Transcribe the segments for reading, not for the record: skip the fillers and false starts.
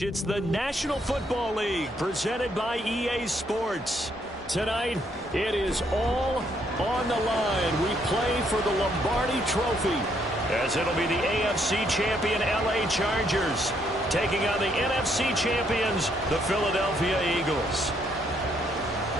It's the National Football League presented by EA Sports. Tonight, it is all on the line. We play for the Lombardi Trophy, as it'll be the AFC champion LA Chargers taking on the NFC champions, the Philadelphia Eagles.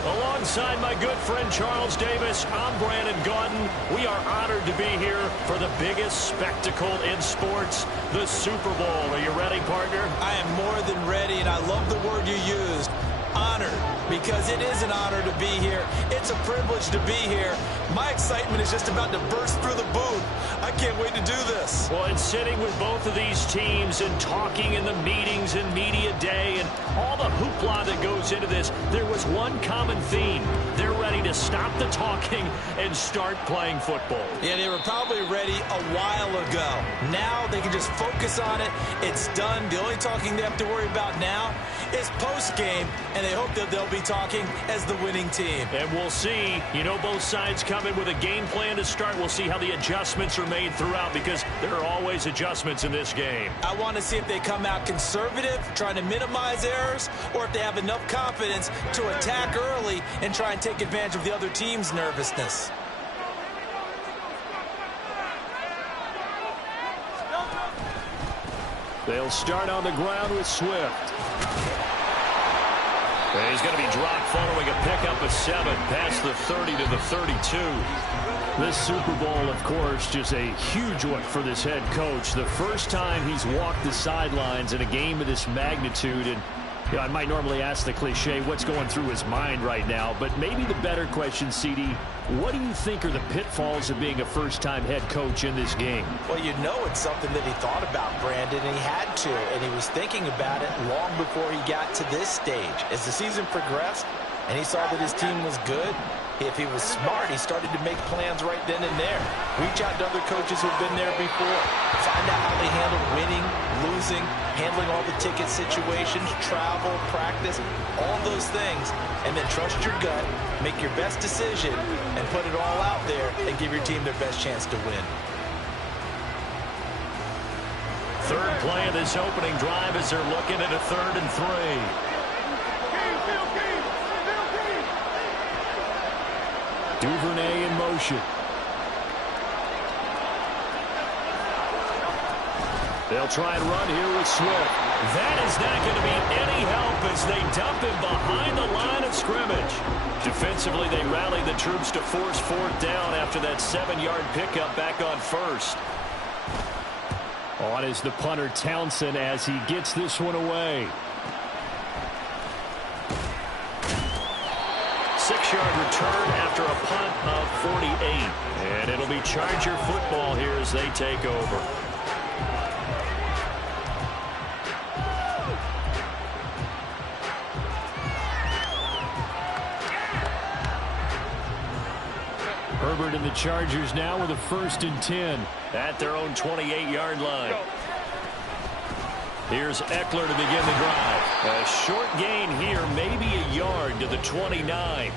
Alongside my good friend Charles Davis, I'm Brandon Gaudin. We are honored to be here for the biggest spectacle in sports, the Super Bowl. Are you ready, partner? I am more than ready, and I love the word you used, honored, because it is an honor to be here. It's a privilege to be here. My excitement is just about to burst through the booth. I can't wait to do this. Well, and sitting with both of these teams and talking in the meetings and media day and all the hoopla that goes into this, there was one common theme. They're ready to stop the talking and start playing football. Yeah, they were probably ready a while ago. Now they can just focus on it. It's done. The only talking they have to worry about now is post-game, and they hope that they'll be talking as the winning team. And we'll see. You know, both sides come in with a game plan to start. We'll see how the adjustments are made throughout, because there are always adjustments in this game. I want to see if they come out conservative, trying to minimize errors, or if they have enough confidence to attack early and try and take advantage of the other team's nervousness. They'll start on the ground with Swift. And he's going to be dropped following a pickup of 7 past the 30 to the 32. This Super Bowl, of course, just a huge one for this head coach. The first time he's walked the sidelines in a game of this magnitude. And you know, I might normally ask the cliche, what's going through his mind right now? But maybe the better question, CD, what do you think are the pitfalls of being a first-time head coach in this game? Well, you know it's something that he thought about, Brandon, and he had to. And he was thinking about it long before he got to this stage. As the season progressed and he saw that his team was good, if he was smart, he started to make plans right then and there. Reach out to other coaches who've been there before. Find out how they handle winning, losing, handling all the ticket situations, travel, practice, all those things. And then trust your gut, make your best decision, and put it all out there and give your team their best chance to win. Third play of this opening drive as they're looking at a 3rd and 3. Duvernay in motion. They'll try and run here with Swift. That is not going to be any help as they dump him behind the line of scrimmage. Defensively, they rallied the troops to force 4th down after that 7-yard pickup back on 1st. On is the punter Townsend as he gets this one away. 6-yard return after a punt of 48. And it'll be Charger football here as they take over. Herbert and the Chargers now with a 1st and 10 at their own 28-yard line. Here's Eckler to begin the drive. A short gain here, maybe a yard to the 29.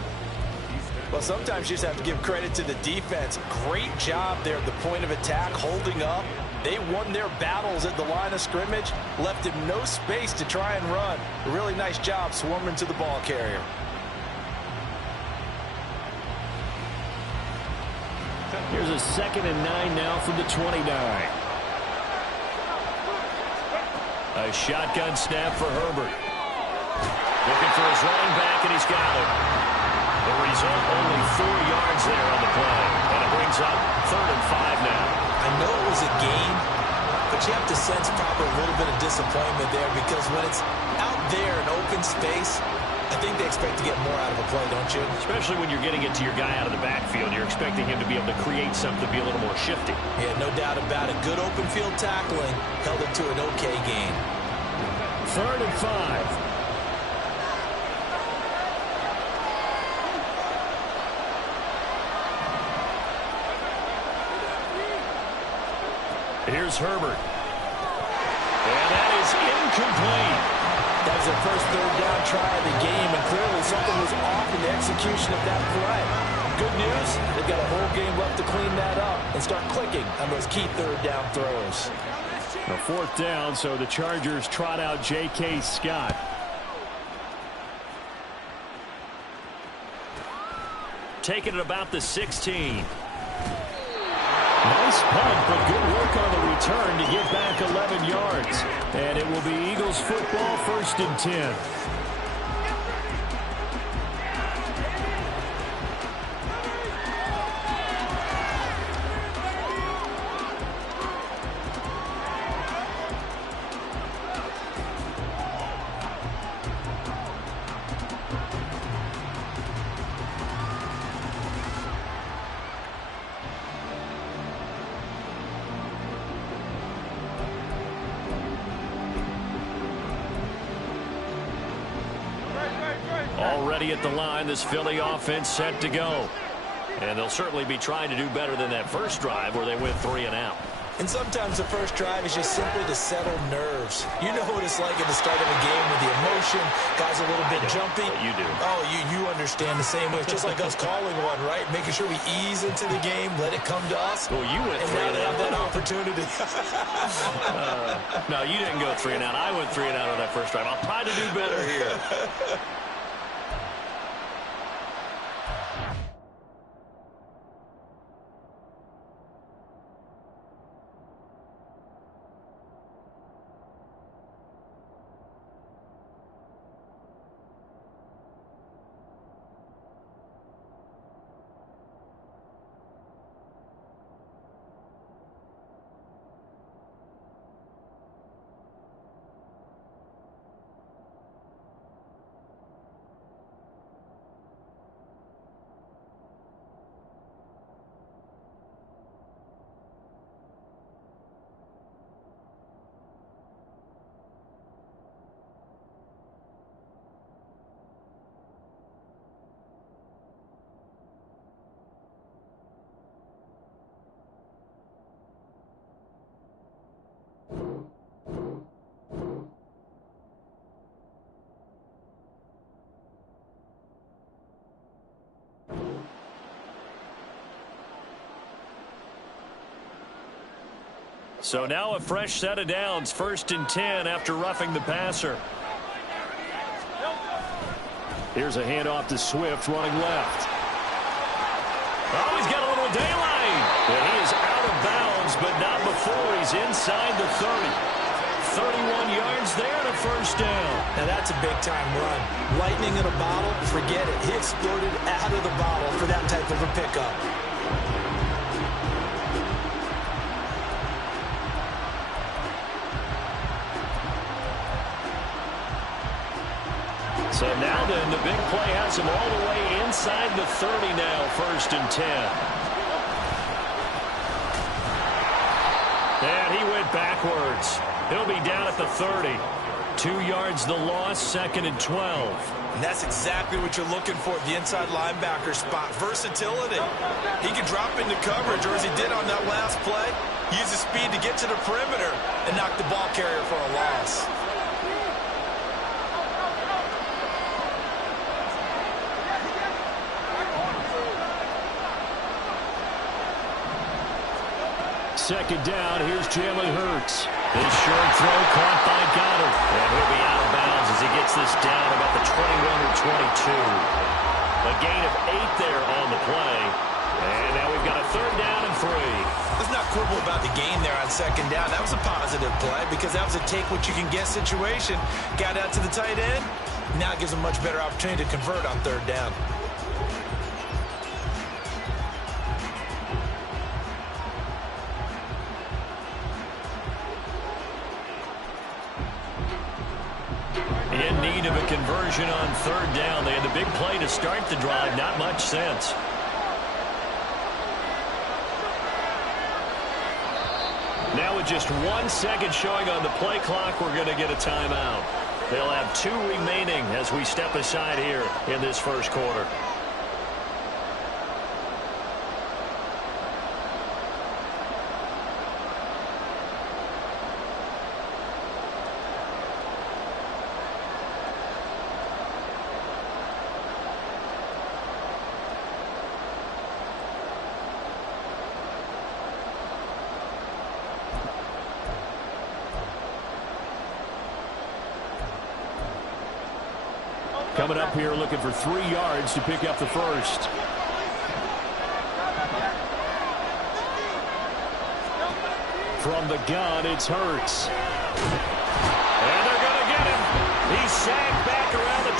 Well, sometimes you just have to give credit to the defense. Great job there at the point of attack, holding up. They won their battles at the line of scrimmage, left him no space to try and run. A really nice job swarming to the ball carrier. Here's a 2nd and 9 now from the 29. A shotgun snap for Herbert. Looking for his running back, and he's got it. The result, only 4 yards there on the play. And it brings up 3rd and 5 now. I know it was a gain, but you have to sense probably a little bit of disappointment there, because when it's out there in open space, I think they expect to get more out of a play, don't you? Especially when you're getting it to your guy out of the backfield. You're expecting him to be able to create something, to be a little more shifty. Yeah, no doubt about it. Good open field tackling held it to an okay gain. 3rd and 5. Here's Herbert. And that is incomplete. That was their first third down try of the game, and clearly something was off in the execution of that play. Good news, they've got a whole game left to clean that up and start clicking on those key third down throws. A fourth down, so the Chargers trot out J.K. Scott. Taking it about the 16. Nice punt, but good work on the return to get back 11 yards. And it will be Eagles football, 1st and 10. Already at the line, this Philly offense set to go. And they'll certainly be trying to do better than that first drive where they went 3 and out. And sometimes the first drive is just simply to settle nerves. You know what it's like at the start of a game with the emotion. Guys are a little bit jumpy. You do. Oh, you understand the same way. It's just like us calling one, right? Making sure we ease into the game, let it come to us. Well, you went 3 and out. And now they have that opportunity. No, you didn't go 3 and out. I went 3 and out on that first drive. I'll try to do better here. So now a fresh set of downs, 1st and 10 after roughing the passer. Here's a handoff to Swift running left. Oh, he's got a little daylight. And he is out of bounds, but not before he's inside the 30. 31 yards there and a first down. Now that's a big-time run. Lightning in a bottle, forget it. He exploded out of the bottle for that type of a pickup. So now then, the big play has him all the way inside the 30 now, 1st and 10. And he went backwards. He'll be down at the 30. 2 yards the loss, 2nd and 12. And that's exactly what you're looking for at the inside linebacker spot. Versatility. He can drop into coverage, or as he did on that last play, use his speed to get to the perimeter and knock the ball carrier for a loss. Second down, here's Jalen Hurts. His short throw caught by Goddard. And he'll be out of bounds as he gets this down about the 21 or 22. A gain of 8 there on the play. And now we've got a 3rd down and 3. Let's not quibble about the gain there on 2nd down. That was a positive play because that was a take-what-you-can-get situation. Got out to the tight end. Now it gives him a much better opportunity to convert on 3rd down. In need of a conversion on 3rd down. They had the big play to start the drive. Not much sense. Now with just 1 second showing on the play clock, we're going to get a timeout. They'll have 2 remaining as we step aside here in this first quarter. Coming up here looking for 3 yards to pick up the first. From the gun, it's Hurts. And they're going to get him. He's sacked back around the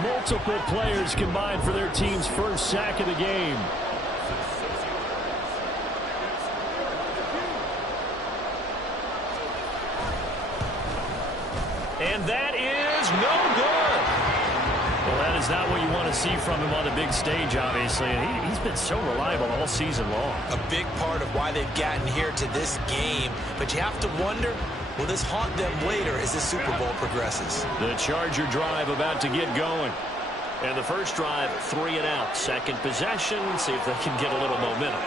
28. Multiple players combined for their team's first sack of the game. And that is no good. Well, that is not what you want to see from him on the big stage, obviously. And he's been so reliable all season long. A big part of why they've gotten here to this game. But you have to wonder, will this haunt them later as the Super Bowl progresses? The Charger drive about to get going. And the first drive, 3 and out. Second possession, see if they can get a little momentum.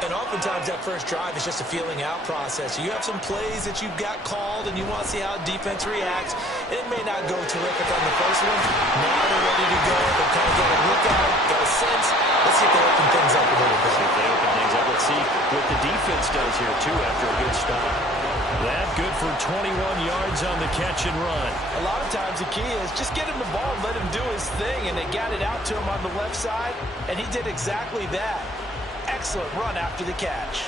And oftentimes that first drive is just a feeling out process. You have some plays that you've got called and you want to see how defense reacts. It may not go terrific on the first one. Now they're ready to go. They've kind of got a look at it, got a sense. Let's see if they open things up a little bit. See if they open things up. Let's see what the defense does here, too, after a good start. That good for 21 yards on the catch and run. A lot of times the key is just get him the ball and let him do his thing. And they got it out to him on the left side, and he did exactly that. Excellent run after the catch.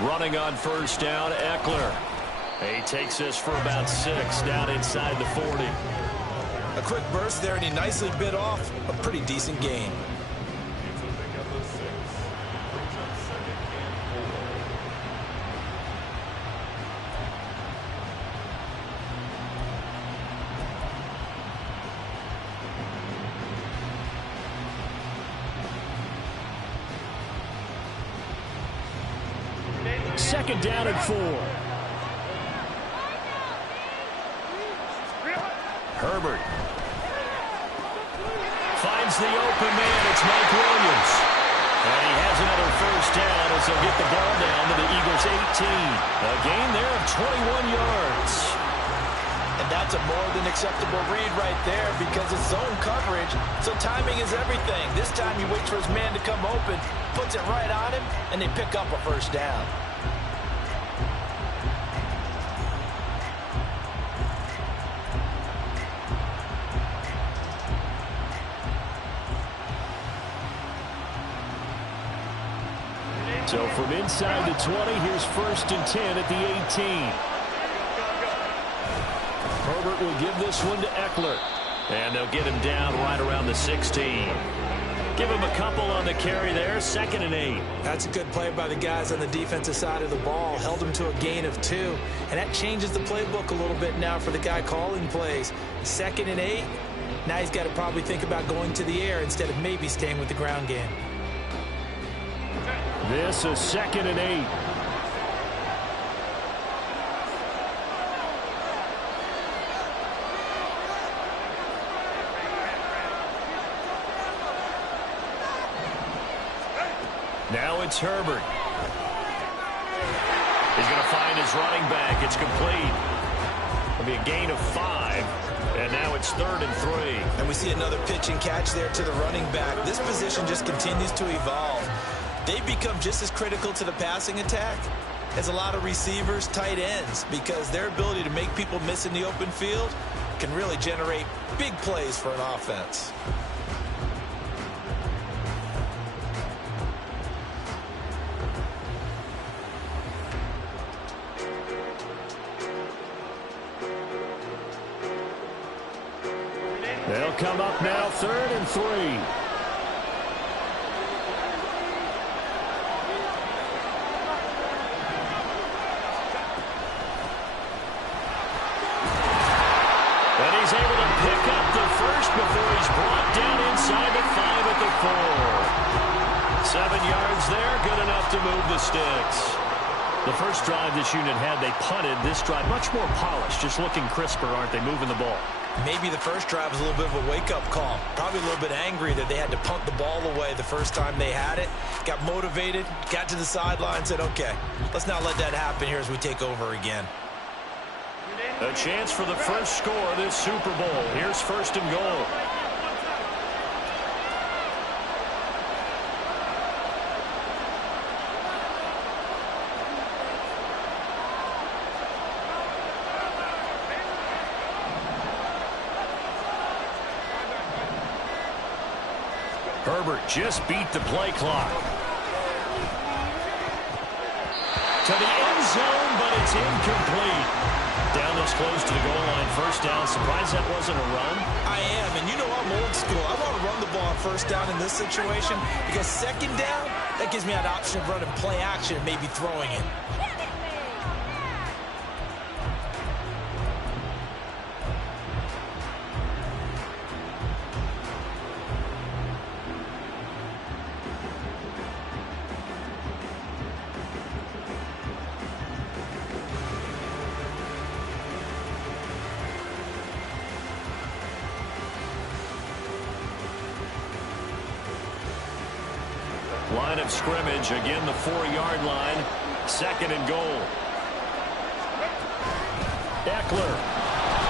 Running on first down, Eckler. He takes us for about 6 down inside the 40. A quick burst there, and he nicely bit off a pretty decent gain. Second down and 4. Herbert finds the open man. It's Mike Williams. And he has another first down as they'll get the ball down to the Eagles' 18. A gain there of 21 yards. And that's a more than acceptable read right there because it's zone coverage, so timing is everything. This time he waits for his man to come open, puts it right on him, and they pick up a first down. So from inside the 20, here's first and 10 at the 18. Herbert will give this one to Eckler. And they'll get him down right around the 16. Give him a couple on the carry there, 2nd and 8. That's a good play by the guys on the defensive side of the ball. Held him to a gain of 2. And that changes the playbook a little bit now for the guy calling plays. 2nd and 8. Now he's got to probably think about going to the air instead of maybe staying with the ground game. This is 2nd and 8. Now it's Herbert. He's going to find his running back. It's complete. It'll be a gain of 5. And now it's 3rd and 3. And we see another pitch and catch there to the running back. This position just continues to evolve. They've become just as critical to the passing attack as a lot of receivers, tight ends, because their ability to make people miss in the open field can really generate big plays for an offense. They'll come up now, 3rd and 3. He's able to pick up the first before he's brought down inside the 5 at the 4. 7 yards there, good enough to move the sticks. The first drive this unit had, they punted. This drive, much more polished, just looking crisper, aren't they, moving the ball? Maybe the first drive was a little bit of a wake-up call. Probably a little bit angry that they had to punt the ball away the first time they had it. Got motivated, got to the sideline, said, okay, let's not let that happen here as we take over again. A chance for the first score of this Super Bowl. Here's first and goal. Herbert just beat the play clock. To the end zone, but it's incomplete. Down this close to the goal line, first down. Surprised that wasn't a run? I am, and you know I'm old school. I want to run the ball on first down in this situation because second down, that gives me that option of running play action and maybe throwing it. Line of scrimmage, again the 4-yard line. Second and goal. Eckler.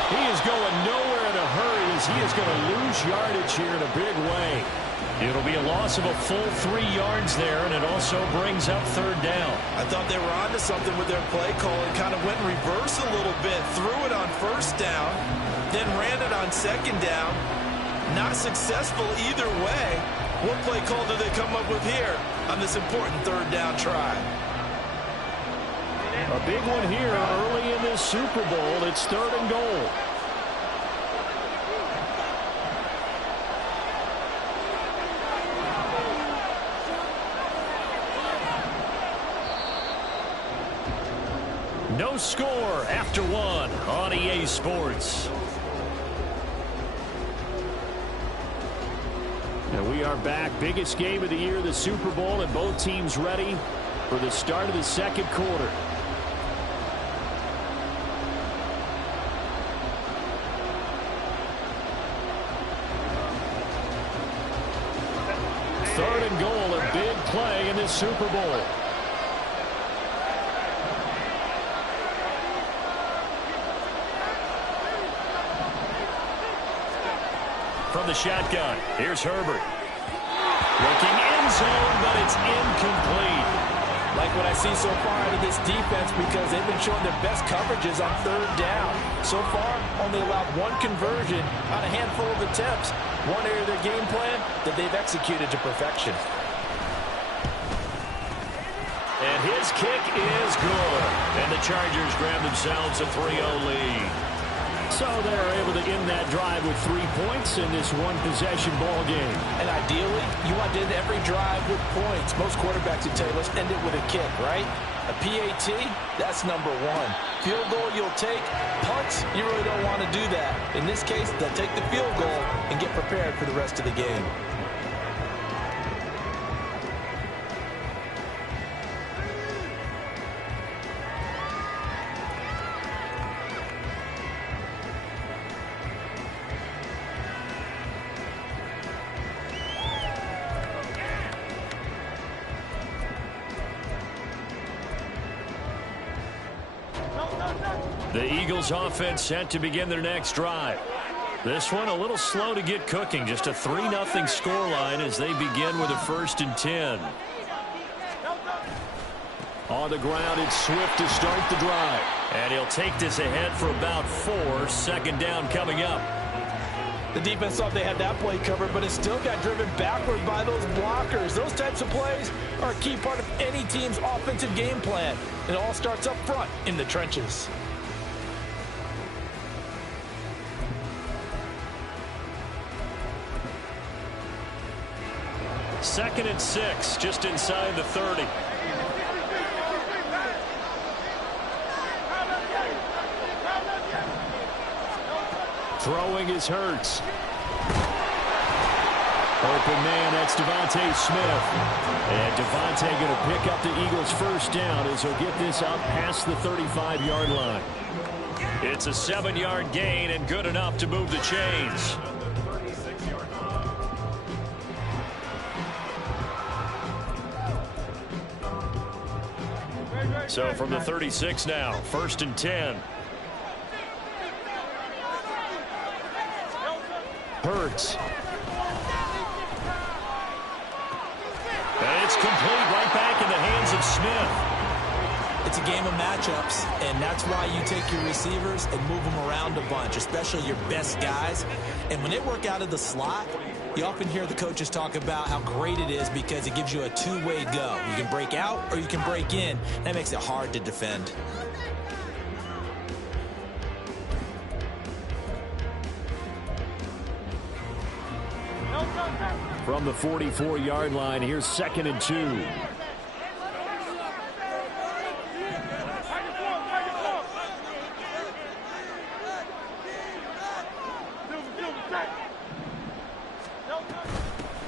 He is going nowhere in a hurry as he is going to lose yardage here in a big way. It'll be a loss of a full 3 yards there, and it also brings up third down. I thought they were onto something with their play call and kind of went in reverse a little bit. Threw it on first down, then ran it on second down. Not successful either way. What play call do they come up with here on this important third down try? A big one here early in this Super Bowl. It's third and goal. No score after one on EA Sports. And we are back. Biggest game of the year, the Super Bowl, and both teams ready for the start of the second quarter. Third and goal, a big play in this Super Bowl. From the shotgun, here's Herbert. Looking end zone, but it's incomplete. Like what I see so far out of this defense because they've been showing their best coverages on third down. So far, only allowed one conversion on a handful of attempts. One area of their game plan that they've executed to perfection. And his kick is good. And the Chargers grab themselves a 3-0 lead. So they're able to end that drive with 3 points in this one-possession ball game. And ideally, you want to end every drive with points. Most quarterbacks would tell you, let's end it with a kick, right? A PAT, that's number one. Field goal you'll take. Punts, you really don't want to do that. In this case, they'll take the field goal and get prepared for the rest of the game. The Eagles offense set to begin their next drive. This one a little slow to get cooking. Just a 3-0 scoreline as they begin with a 1st and 10. On the ground, it's Swift to start the drive. And he'll take this ahead for about 4. Second down coming up. The defense thought they had that play covered, but it still got driven backward by those blockers. Those types of plays are a key part of any team's offensive game plan. It all starts up front in the trenches. Second and 6, just inside the 30. Throwing is Hurts. Open man, that's Devontae Smith. And Devontae going to pick up the Eagles' first down as he'll get this out past the 35-yard line. It's a 7-yard gain and good enough to move the chains. So from the 36 now, 1st and 10. Hurts. And it's complete right back in the hands of Smith. It's a game of matchups, and that's why you take your receivers and move them around a bunch, especially your best guys. And when they work out of the slot, you often hear the coaches talk about how great it is because it gives you a two-way go. You can break out or you can break in. That makes it hard to defend. From the 44-yard line, here's 2nd and 2.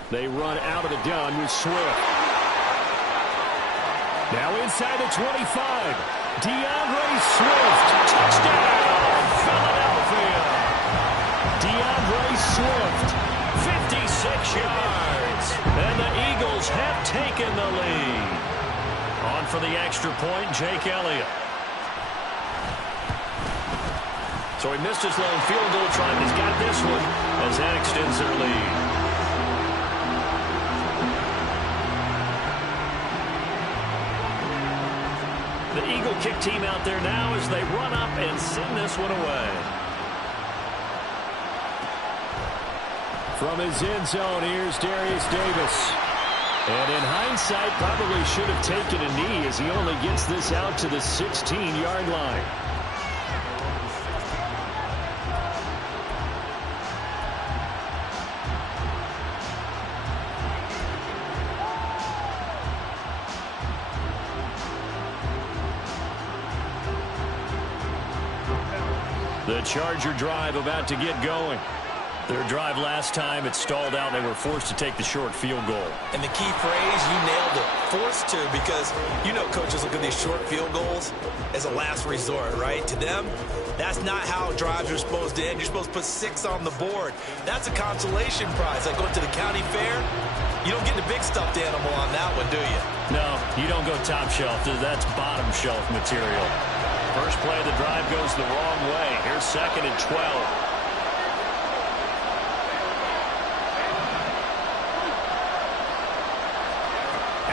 They run out of the gun with Swift. Now inside the 25. DeAndre Swift. Touchdown, Philadelphia. DeAndre Swift, 56 yards. And the Eagles have taken the lead. On for the extra point, Jake Elliott. So he missed his lone field goal try, but he's got this one as that extends their lead. The Eagle kick team out there now as they run up and send this one away. From his end zone, here's Darius Davis. And in hindsight, probably should have taken a knee as he only gets this out to the 16-yard line. The Charger drive about to get going. Their drive last time, it stalled out. They were forced to take the short field goal. And the key phrase, you nailed it, forced to, because you know coaches look at these short field goals as a last resort, right? To them, that's not how drives are supposed to end. You're supposed to put 6 on the board. That's a consolation prize. Like going to the county fair, you don't get the big stuffed animal on that one, do you? No, you don't go top shelf. That's bottom shelf material. First play of the drive goes the wrong way. Here's 2nd and 12.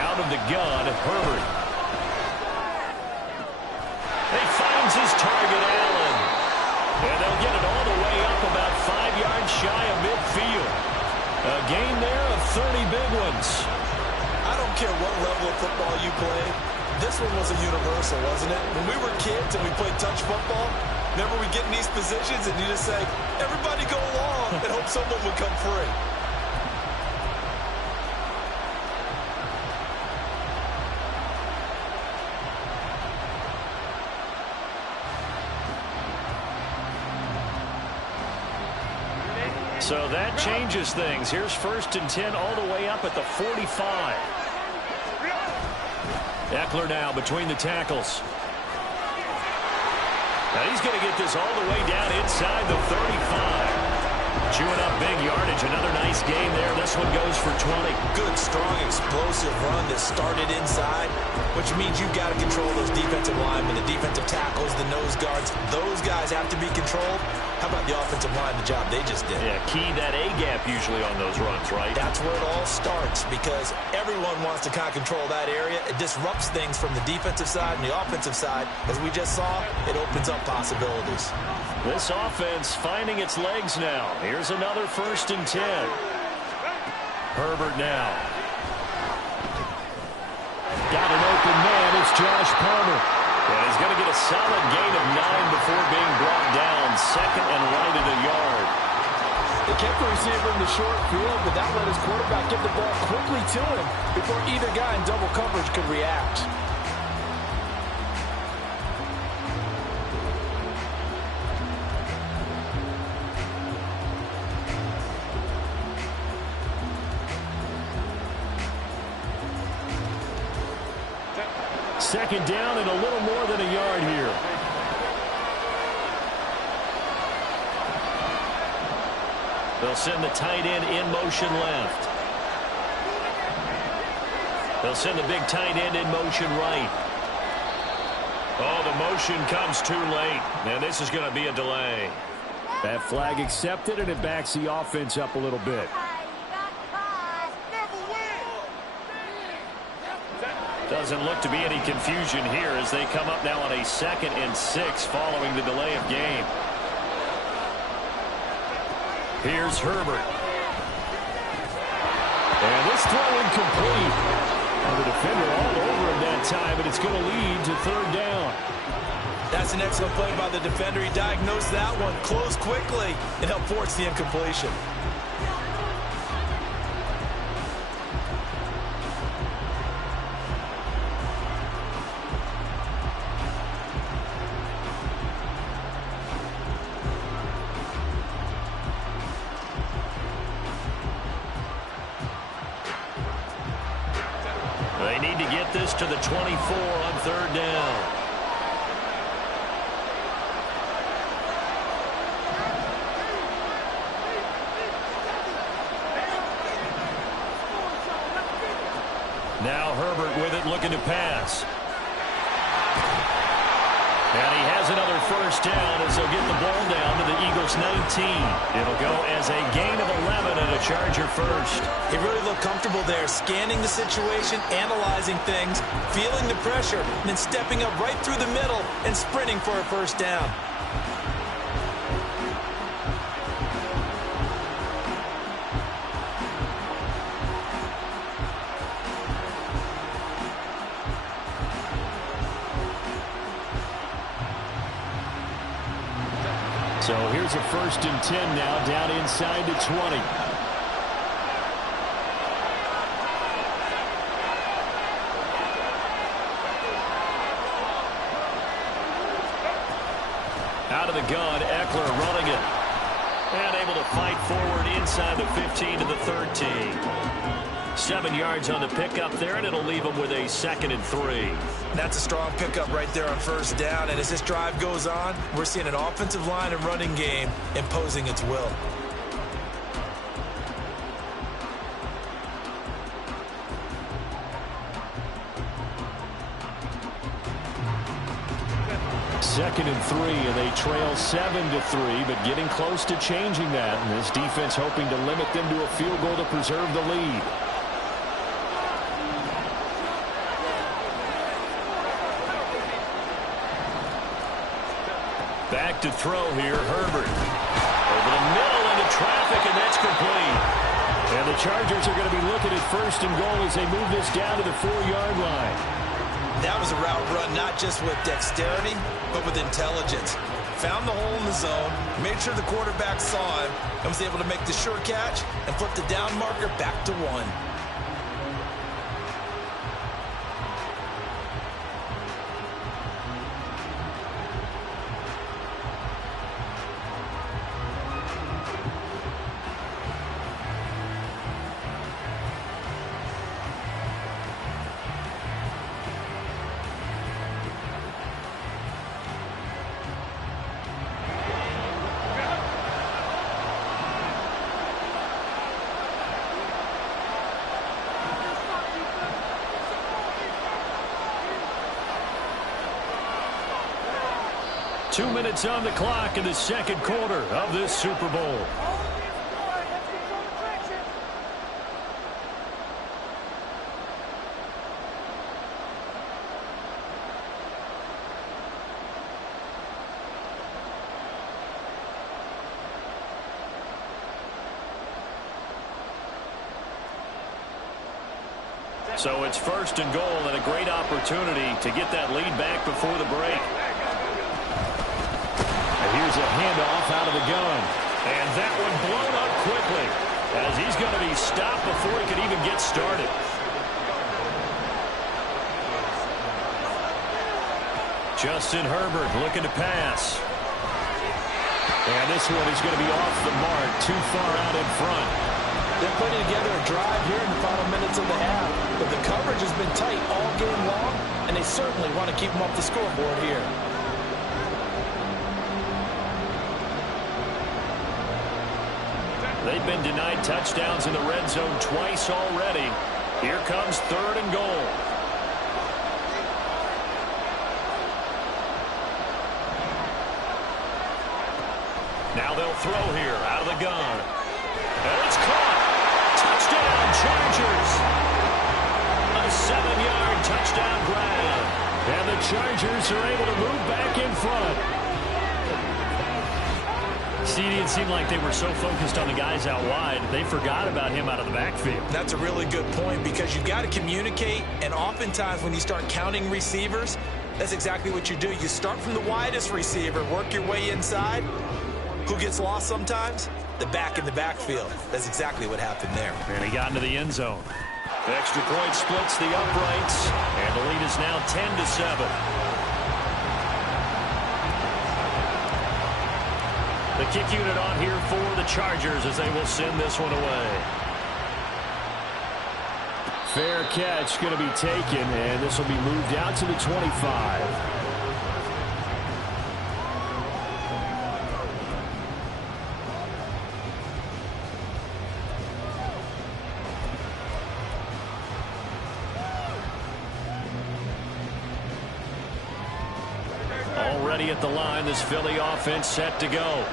Out of the gun, Herbert. He finds his target, Allen. And they'll get it all the way up about 5 yards shy of midfield. A gain there of 30 big ones. I don't care what level of football you play. This one was a universal, wasn't it? When we were kids and we played touch football, remember we get in these positions and you just say, everybody go along and hope someone would come free. So that changes things. Here's 1st and 10 all the way up at the 45. Eckler now between the tackles. Now he's going to get this all the way down inside the 35. Chewing up big yardage. Another nice game there. This one goes for 20. Good, strong, explosive run that started inside, which means you've got to control those defensive linemen, the defensive tackles, the nose guards. Those guys have to be controlled. How about the offensive line, the job they just did? Yeah, key that A-gap usually on those runs, right? That's where it all starts because everyone wants to kind of control that area. It disrupts things from the defensive side and the offensive side. As we just saw, it opens up possibilities. This offense finding its legs now. Here's another 1st and 10. Herbert now. Got an open man. It's Josh Palmer. And he's going to get a solid gain of 9 before being brought down. 2nd and right at a yard. They kept the receiver in the short field, but that let his quarterback get the ball quickly to him before either guy in double coverage could react. Second down and a little more than a yard here. They'll send the tight end in motion left. They'll send the big tight end in motion right. Oh, the motion comes too late, and this is going to be a delay. That flag accepted, and it backs the offense up a little bit. Doesn't look to be any confusion here as they come up now on a 2nd and 6 following the delay of game. Here's Herbert. And this throw incomplete. And the defender all over him that time, but it's going to lead to 3rd down. That's an excellent play by the defender. He diagnosed that one, closed quickly, and helped force the incompletion. They need to get this to the 24 on 3rd down. Now Herbert with it, looking to pass. And he has another 1st down as they'll get the ball down to the Eagles 19. It'll go as a gain of 11 and a Charger 1st. He really looked comfortable there, scanning the situation, analyzing things, feeling the pressure, and then stepping up right through the middle and sprinting for a 1st down. So here's a 1st and 10 now, down inside the 20. Out of the gun, Eckler running it. And able to fight forward inside the 15 to the 13. 7 yards on the pickup there, and it'll leave them with a 2nd and 3. That's a strong pickup right there on 1st down, and as this drive goes on, we're seeing an offensive line and running game imposing its will. Second and 3, and they trail 7-3, but getting close to changing that. And this defense hoping to limit them to a field goal to preserve the lead. Back to throw here, Herbert. Over the middle into traffic, and that's complete. And the Chargers are going to be looking at 1st and goal as they move this down to the 4-yard line. That was a route run not just with dexterity, but with intelligence. Found the hole in the zone, made sure the quarterback saw him, and was able to make the sure catch and flip the down marker back to 1. Two minutes on the clock in the 2nd quarter of this Super Bowl. So it's 1st and goal, and a great opportunity to get that lead back before the break. Here's a handoff out of the gun. And that one blown up quickly as he's going to be stopped before he could even get started. Justin Herbert looking to pass. And this one is going to be off the mark, too far out in front. They're putting together a drive here in the final minutes of the half. But the coverage has been tight all game long, and they certainly want to keep them off the scoreboard here. They've been denied touchdowns in the red zone twice already. Here comes 3rd and goal. Now they'll throw here out of the gun. And it's caught. Touchdown, Chargers. A 7-yard touchdown grab. And the Chargers are able to move back in front. CD, it seemed like they were so focused on the guys out wide, they forgot about him out of the backfield. That's a really good point because you've got to communicate, and oftentimes when you start counting receivers, that's exactly what you do. You start from the widest receiver, work your way inside. Who gets lost sometimes? The back in the backfield. That's exactly what happened there. And he got into the end zone. The extra point splits the uprights, and the lead is now 10-7. The kick unit on here for the Chargers as they will send this one away. Fair catch going to be taken, and this will be moved out to the 25. Already at the line, this Philly offense set to go.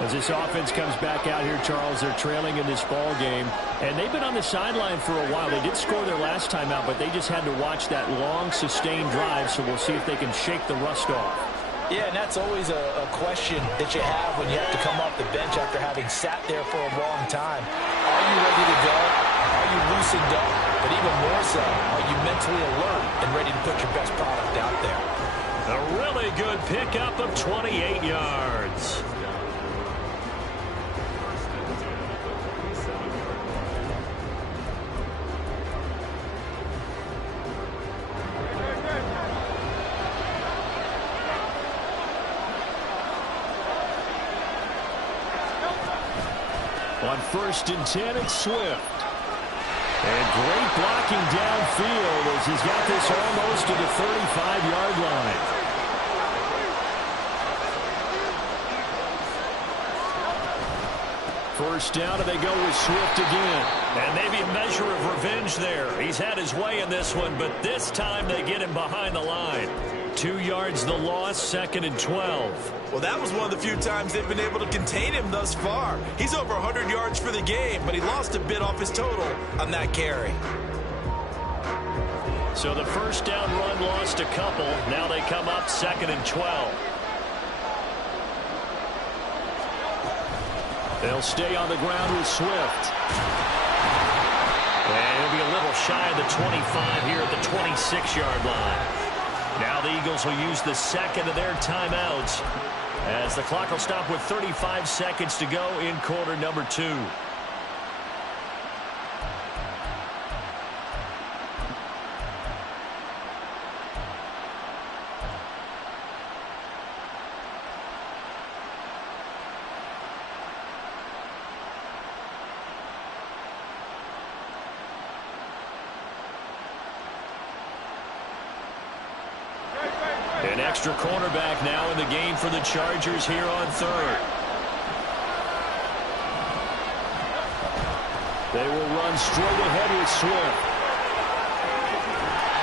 As this offense comes back out here, Charles, they're trailing in this ball game, and they've been on the sideline for a while. They did score their last time out, but they just had to watch that long, sustained drive, so we'll see if they can shake the rust off. Yeah, and that's always a question that you have when you have to come off the bench after having sat there for a long time. Are you ready to go? Are you loosened up? But even more so, are you mentally alert and ready to put your best product out there? A really good pickup of 28 yards. On 1st and 10, it's Swift. And great blocking downfield as he's got this almost to the 35-yard line. First down, and they go with Swift again. And maybe a measure of revenge there. He's had his way in this one, but this time they get him behind the line. 2 yards the loss, 2nd and 12. Well, that was one of the few times they've been able to contain him thus far. He's over 100 yards for the game, but he lost a bit off his total on that carry. So the first down run lost a couple. Now they come up 2nd and 12. They'll stay on the ground with Swift. And it'll be a little shy of the 25 here at the 26-yard line. Now the Eagles will use the second of their timeouts as the clock will stop with 35 seconds to go in quarter number 2. An extra cornerback now in the game for the Chargers here on 3rd. They will run straight ahead with Swift.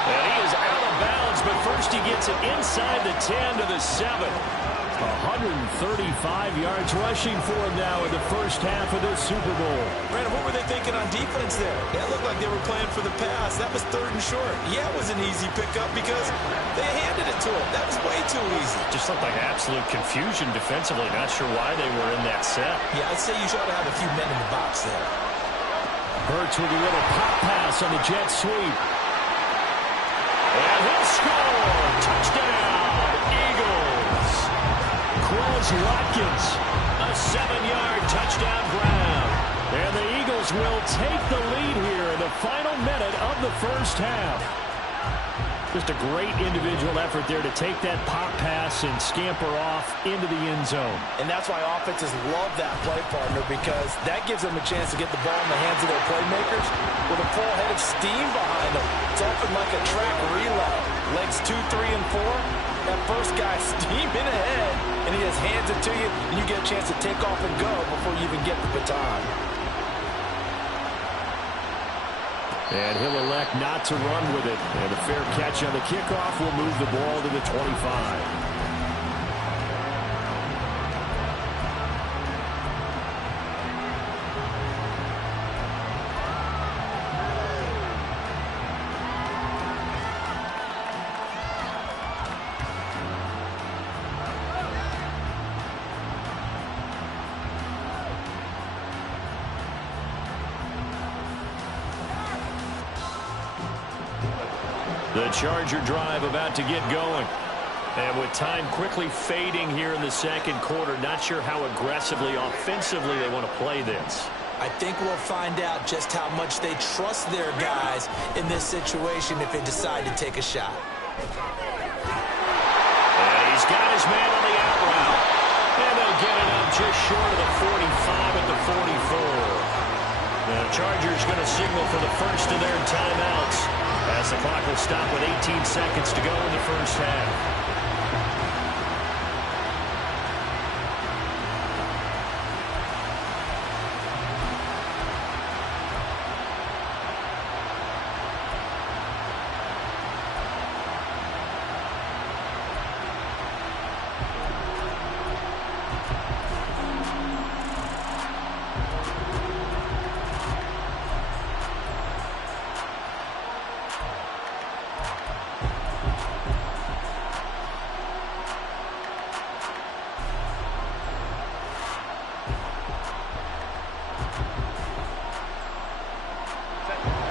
And he is out of bounds, but first he gets it inside the 10 to the 7. 135 yards rushing for him now in the first half of this Super Bowl. Brandon, what were they thinking on defense there? That looked like they were playing for the pass. That was 3rd and short. Yeah, it was an easy pickup because they handed it to him. That was way too easy. Just looked like absolute confusion defensively. Not sure why they were in that set. Yeah, I'd say you should have a few men in the box there. Hurts with a little pop pass on the jet sweep. And he'll score! Touchdown, Eagles! Quez Watkins, a 7-yard touchdown grab. And the Eagles will take the lead here in the final minute of the first half. Just a great individual effort there to take that pop pass and scamper off into the end zone. And that's why offenses love that play, partner, because that gives them a chance to get the ball in the hands of their playmakers with a full head of steam behind them. It's often like a track relay. Legs 2, 3, and 4, That first guy steaming ahead, and he just hands it to you, and you get a chance to take off and go before you even get the baton. And he'll elect not to run with it. And a fair catch on the kickoff will move the ball to the 25. The Charger drive about to get going. And with time quickly fading here in the second quarter, not sure how aggressively, offensively they want to play this. I think we'll find out just how much they trust their guys in this situation if they decide to take a shot. And he's got his man on the out route. And they'll get it up just short of the 45 at the 44. The Chargers going to signal for the first of their timeouts, as the clock will stop with 18 seconds to go in the first half.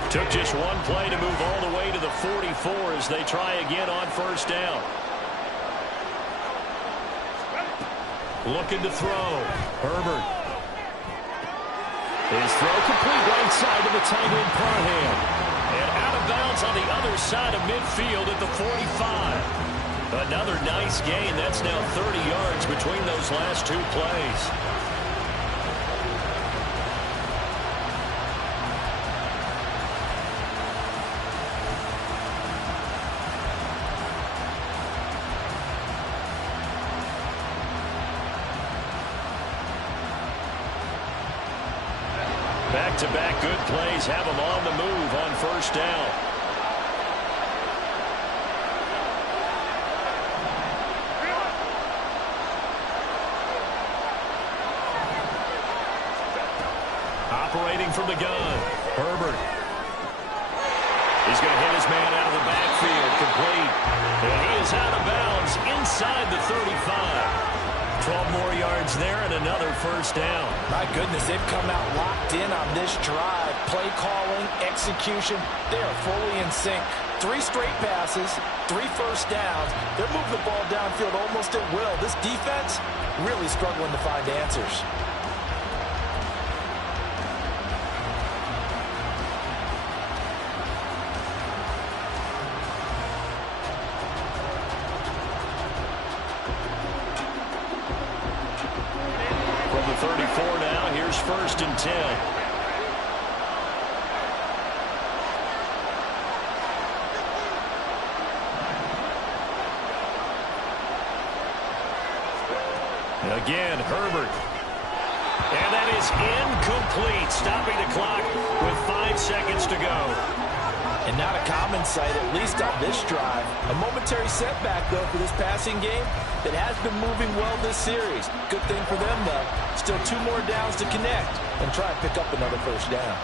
Took just one play to move all the way to the 44 as they try again on first down. Looking to throw. Herbert. His throw complete right side to the tight end Parham. And out of bounds on the other side of midfield at the 45. Another nice gain. That's now 30 yards between those last two plays. Back-to-back good plays have them on the move on first down. Operating from the gun, Herbert. He's going to hit his man out of the backfield, complete. And he is out of bounds inside the 35. 12 more yards there and another first down. My goodness, they've come out locked in on this drive. Play calling, execution, they are fully in sync. 3 straight passes, 3 first downs. They're moving the ball downfield almost at will. This defense really struggling to find answers. From the 34 now, here's first and 10. Again, Herbert. And that is incomplete, stopping the clock with 5 seconds to go. And not a common sight, at least on this drive. A momentary setback, though, for this passing game that has been moving well this series. Good thing for them, though. Still 2 more downs to connect and try and pick up another first down.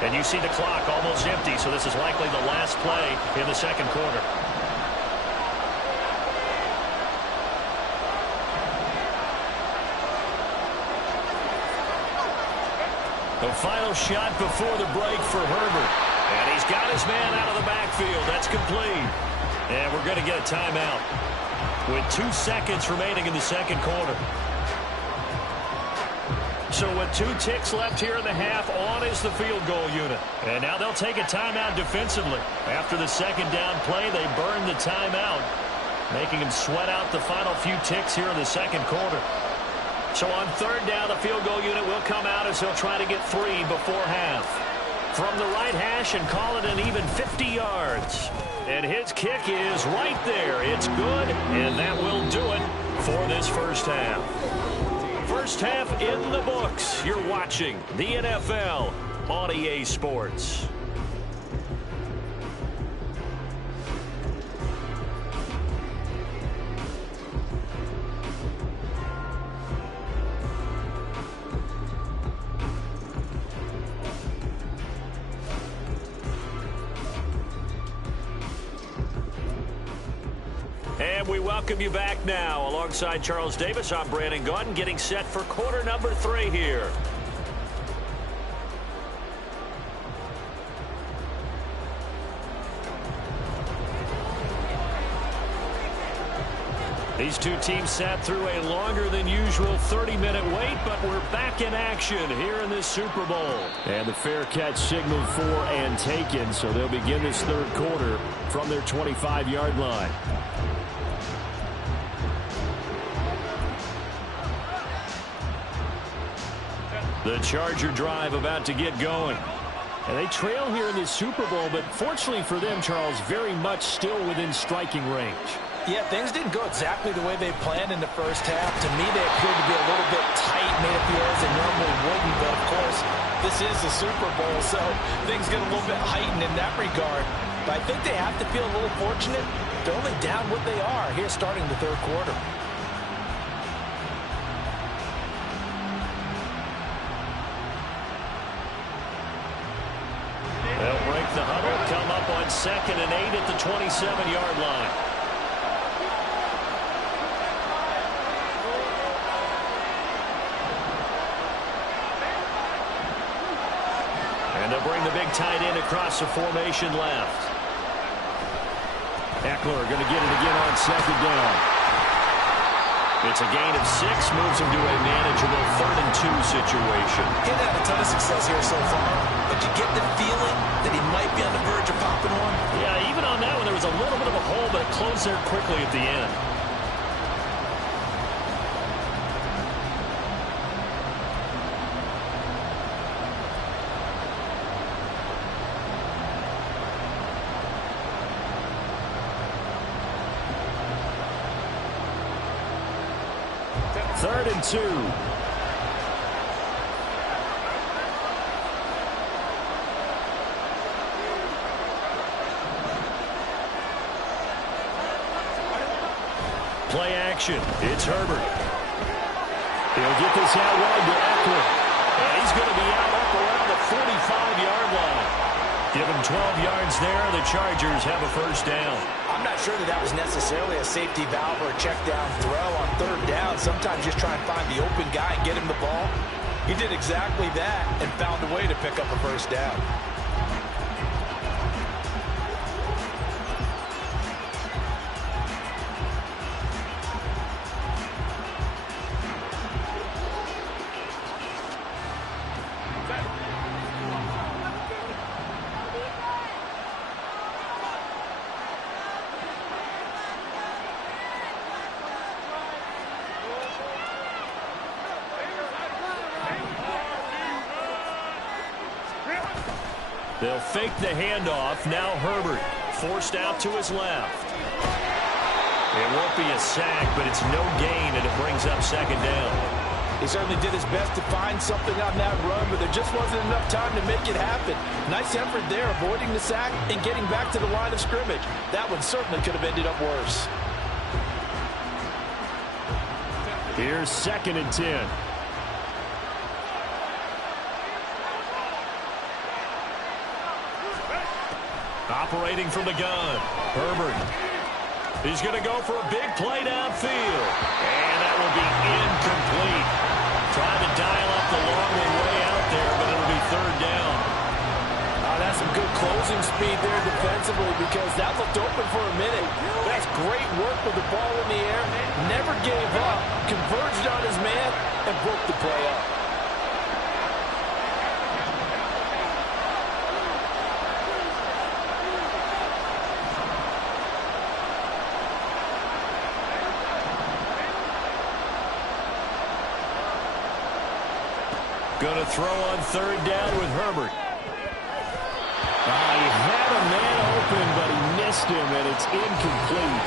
And you see the clock almost empty, so this is likely the last play in the second quarter. The final shot before the break for Herbert. And he's got his man out of the backfield. That's complete. And we're going to get a timeout with 2 seconds remaining in the second quarter. So with 2 ticks left here in the half, on is the field goal unit. And now they'll take a timeout defensively. After the second down play, they burn the timeout, making him sweat out the final few ticks here in the second quarter. So on third down, the field goal unit will come out as he'll try to get 3 before half. From the right hash and call it an even 50 yards. And his kick is right there. It's good, and that will do it for this first half. First half in the books. You're watching the NFL on EA Sports. And we welcome you back now. Alongside Charles Davis, I'm Brandon Gaudin, getting set for quarter number 3 here. These two teams sat through a longer than usual 30-minute wait, but we're back in action here in this Super Bowl. And the fair catch signaled for and taken, so they'll begin this third quarter from their 25-yard line. The Charger drive about to get going. And they trail here in this Super Bowl, but fortunately for them, Charles, very much still within striking range. Yeah, things didn't go exactly the way they planned in the first half. To me, they appeared to be a little bit tight, made a few errors they normally wouldn't. But, of course, this is the Super Bowl, so things get a little bit heightened in that regard. But I think they have to feel a little fortunate. They're only down what they are here starting the third quarter. They'll break the huddle, come up on 2nd and 8 at the 27-yard line. And they'll bring the big tight end across the formation left. Eckler going to get it again on 2nd down. It's a gain of 6, moves him to a manageable 3rd and 2 situation. He's had a ton of success here so far, but you get the feeling that he might be on the verge of popping one. Yeah, even on that one, there was a little bit of a hole, but it closed there quickly at the end. Third and 2. Play action. It's Herbert. He'll get this out wide to Eckler. And he's going to be out up around the 45-yard line. Give him 12 yards there. The Chargers have a first down. I'm not sure that was necessarily a safety valve or a check down throw on 3rd down. Sometimes just try and find the open guy and get him the ball. He did exactly that and found a way to pick up a first down. They'll fake the handoff. Now Herbert forced out to his left. It won't be a sack, but it's no gain, and it brings up 2nd down. He certainly did his best to find something on that run, but there just wasn't enough time to make it happen. Nice effort there, avoiding the sack and getting back to the line of scrimmage. That one certainly could have ended up worse. Here's 2nd and 10. Operating from the gun, Herbert. He's going to go for a big play downfield. And that will be incomplete. Trying to dial up the long way out there, but it'll be 3rd down. That's some good closing speed there defensively, because that looked open for a minute. That's great work with the ball in the air. Never gave up. Converged on his man and broke the play up. Going to throw on third down with Herbert. He had a man open, but he missed him, and it's incomplete.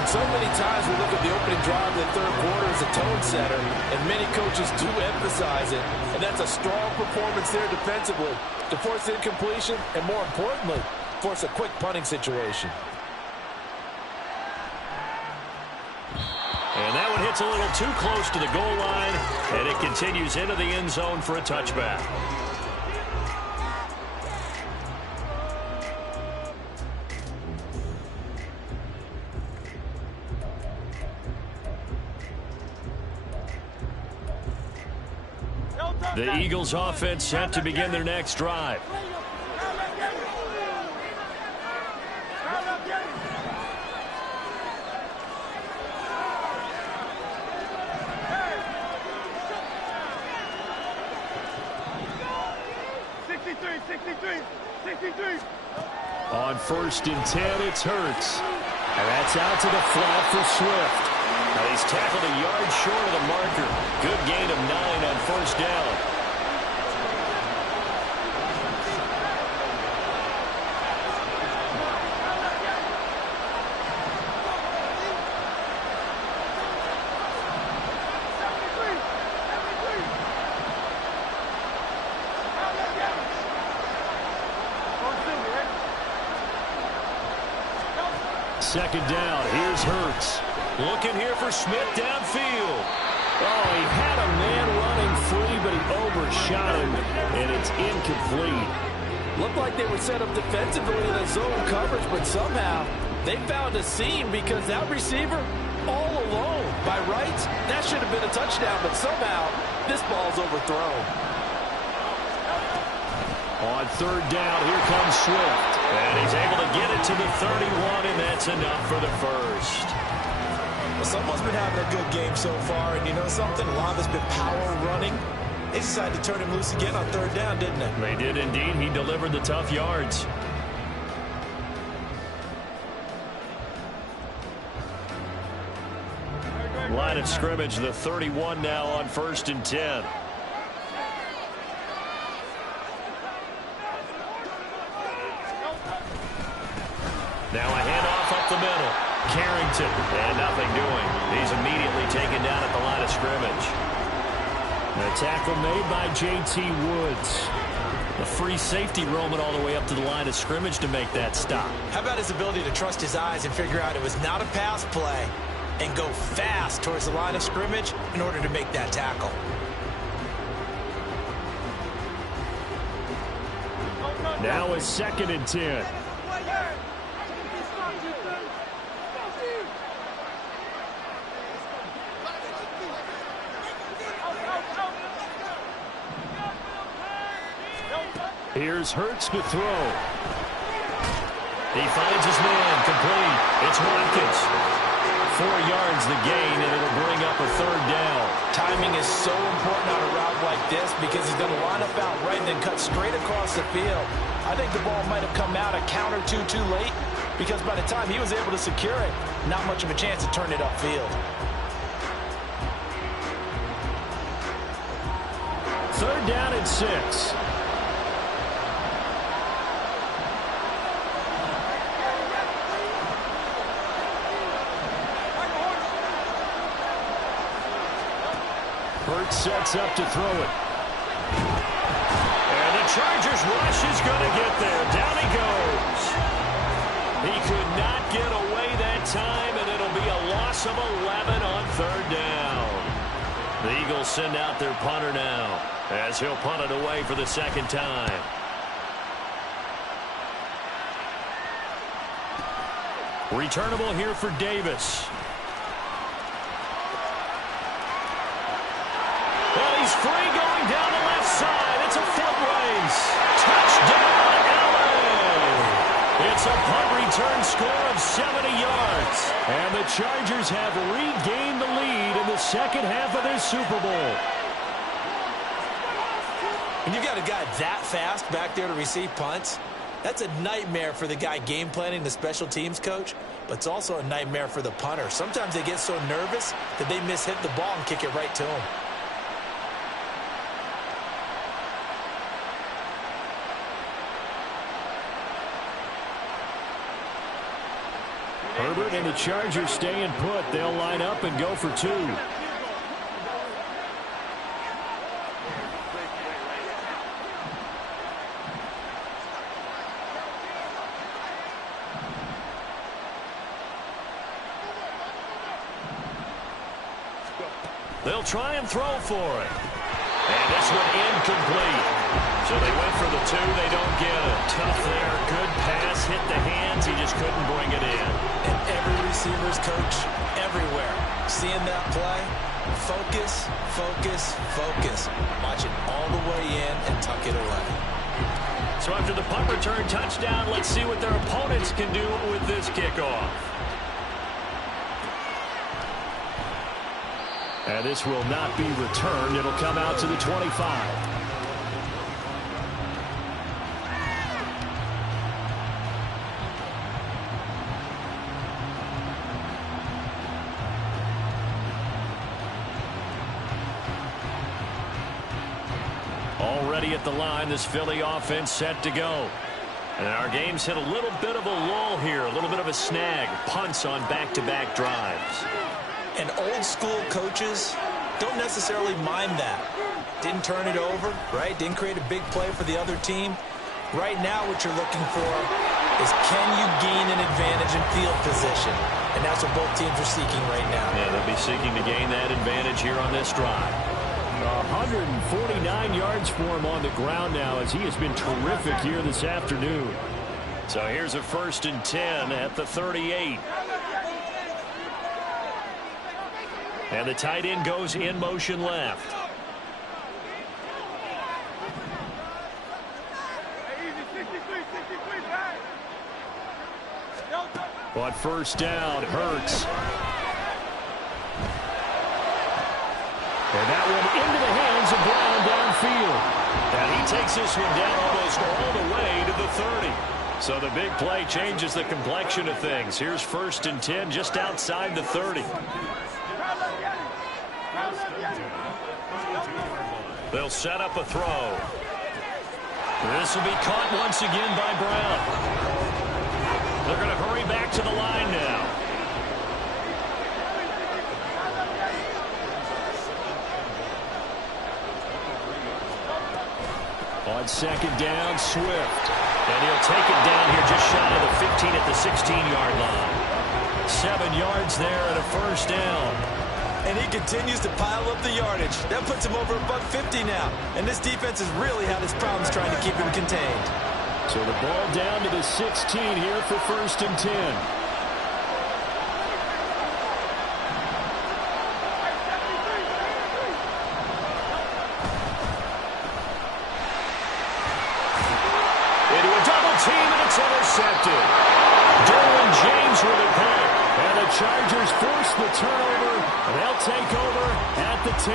And so many times we look at the opening drive of the third quarter as a tone setter, and many coaches do emphasize it. And that's a strong performance there defensively to force incompletion and, more importantly, force a quick punting situation. And that one hits a little too close to the goal line, and it continues into the end zone for a touchback. The Eagles offense set to begin their next drive. On 1st and 10, it's Hurts. And that's out to the flat for Swift. Now he's tackled a yard short of the marker. Good gain of 9 on 1st down. Second down, here's Hurts. Looking here for Smith downfield. Oh, he had a man running free, but he overshot him, and it's incomplete. Looked like they were set up defensively in a zone coverage, but somehow they found a seam because that receiver all alone. By rights, that should have been a touchdown, but somehow this ball's overthrown. On 3rd down, here comes Swift. And he's able to get it to the 31, and that's enough for the first. Well, someone's been having a good game so far, and you know something? A lot of it's been power running. They decided to turn him loose again on 3rd down, didn't they? They did indeed. He delivered the tough yards. Line of scrimmage, the 31 now on 1st and 10. Now a handoff up the middle. Carrington, and nothing doing. He's immediately taken down at the line of scrimmage. A tackle made by J.T. Woods. The free safety roaming all the way up to the line of scrimmage to make that stop. How about his ability to trust his eyes and figure out it was not a pass play and go fast towards the line of scrimmage in order to make that tackle? Now it's 2nd and 10. Here's Hurts to throw. He finds his man, complete. It's Watkins. 4 yards the gain, and it'll bring up a 3rd down. Timing is so important on a route like this because he's going to line up out right and then cut straight across the field. I think the ball might have come out a count or two too late because by the time he was able to secure it, not much of a chance to turn it upfield. 3rd down and 6. Hurts sets up to throw it. And the Chargers rush is going to get there. Down he goes. He could not get away that time, and it'll be a loss of 11 on 3rd down. The Eagles send out their punter now as he'll punt it away for the 2nd time. Returnable here for Davis. He's free going down the left side. It's a foot race. Touchdown, LA. It's a punt return score of 70 yards. And the Chargers have regained the lead in the 2nd half of this Super Bowl. When you got a guy that fast back there to receive punts, that's a nightmare for the guy game planning, the special teams coach, but it's also a nightmare for the punter. Sometimes they get so nervous that they mishit the ball and kick it right to him. Herbert and the Chargers staying put. They'll line up and go for 2. They'll try and throw for it. And this one incomplete. So they went for the 2. They don't get it. Tough there. Good pass. Hit the hands. He just couldn't bring it in. And every receiver's coach everywhere. Seeing that play, focus, focus, focus. Watch it all the way in and tuck it away. So after the punt return touchdown, let's see what their opponents can do with this kickoff. And this will not be returned. It'll come out to the 25. Already at the line, this Philly offense set to go. And our game's hit a little bit of a lull here, a little bit of a snag. Punts on back-to-back drives. And old school coaches don't necessarily mind that. Didn't turn it over, right? Didn't create a big play for the other team. Right now what you're looking for is can you gain an advantage in field position? And that's what both teams are seeking right now. Yeah, they'll be seeking to gain that advantage here on this drive. 149 yards for him on the ground now as he has been terrific here this afternoon. So here's a 1st and 10 at the 38. And the tight end goes in motion left. But 1st down, Hurts. And that one into the hands of Brown downfield. And he takes this one down almost all the way to the 30. So the big play changes the complexion of things. Here's 1st and 10 just outside the 30. They'll set up a throw. This will be caught once again by Brown. They're going to hurry back to the line now. On 2nd down, Swift. And he'll take it down here just shy of the 15 at the 16-yard line. 7 yards there and a 1st down. And he continues to pile up the yardage. That puts him over $150 now. And this defense has really had its problems trying to keep him contained. So the ball down to the 16 here for 1st and 10. Into a double team, and it's intercepted. Derwin James with a pick. And the Chargers force the turnover. They'll take over at the 10.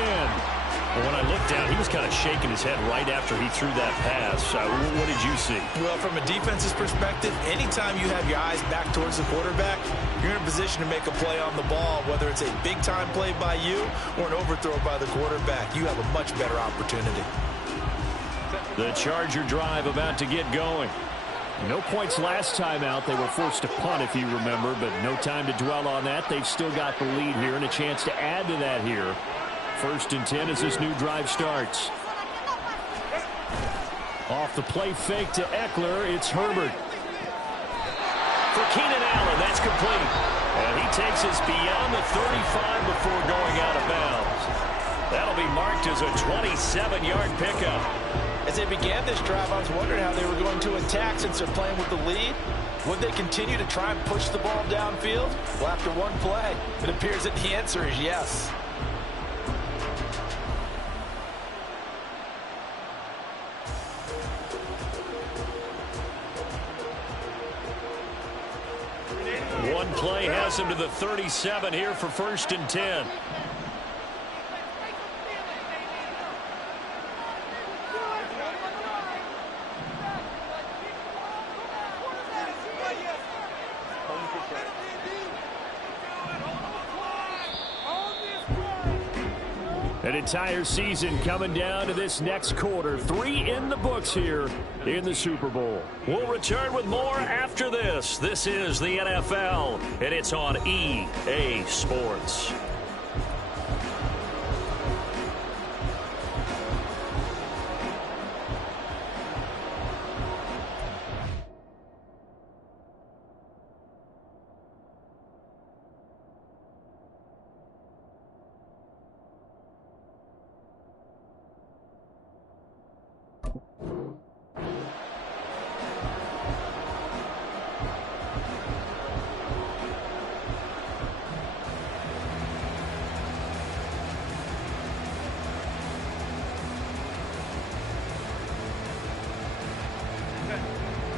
Well, when I looked down, he was kind of shaking his head right after he threw that pass. What did you see? Well, from a defense's perspective, anytime you have your eyes back towards the quarterback, you're in a position to make a play on the ball, whether it's a big-time play by you or an overthrow by the quarterback. You have a much better opportunity. The Charger drive about to get going. No points last time out. They were forced to punt, if you remember, but no time to dwell on that. They've still got the lead here and a chance to add to that here. 1st and 10 as this new drive starts. Off the play fake to Eckler, it's Herbert. For Keenan Allen, that's complete. And he takes us beyond the 35 before going out of bounds. That'll be marked as a 27-yard pickup. As they began this drive, I was wondering how they were going to attack since they're playing with the lead. Would they continue to try and push the ball downfield? Well, after one play, it appears that the answer is yes. One play has him to the 37 here for 1st and 10. An entire season coming down to this next quarter. 3 in the books here in the Super Bowl. We'll return with more after this. This is the NFL, and it's on EA Sports.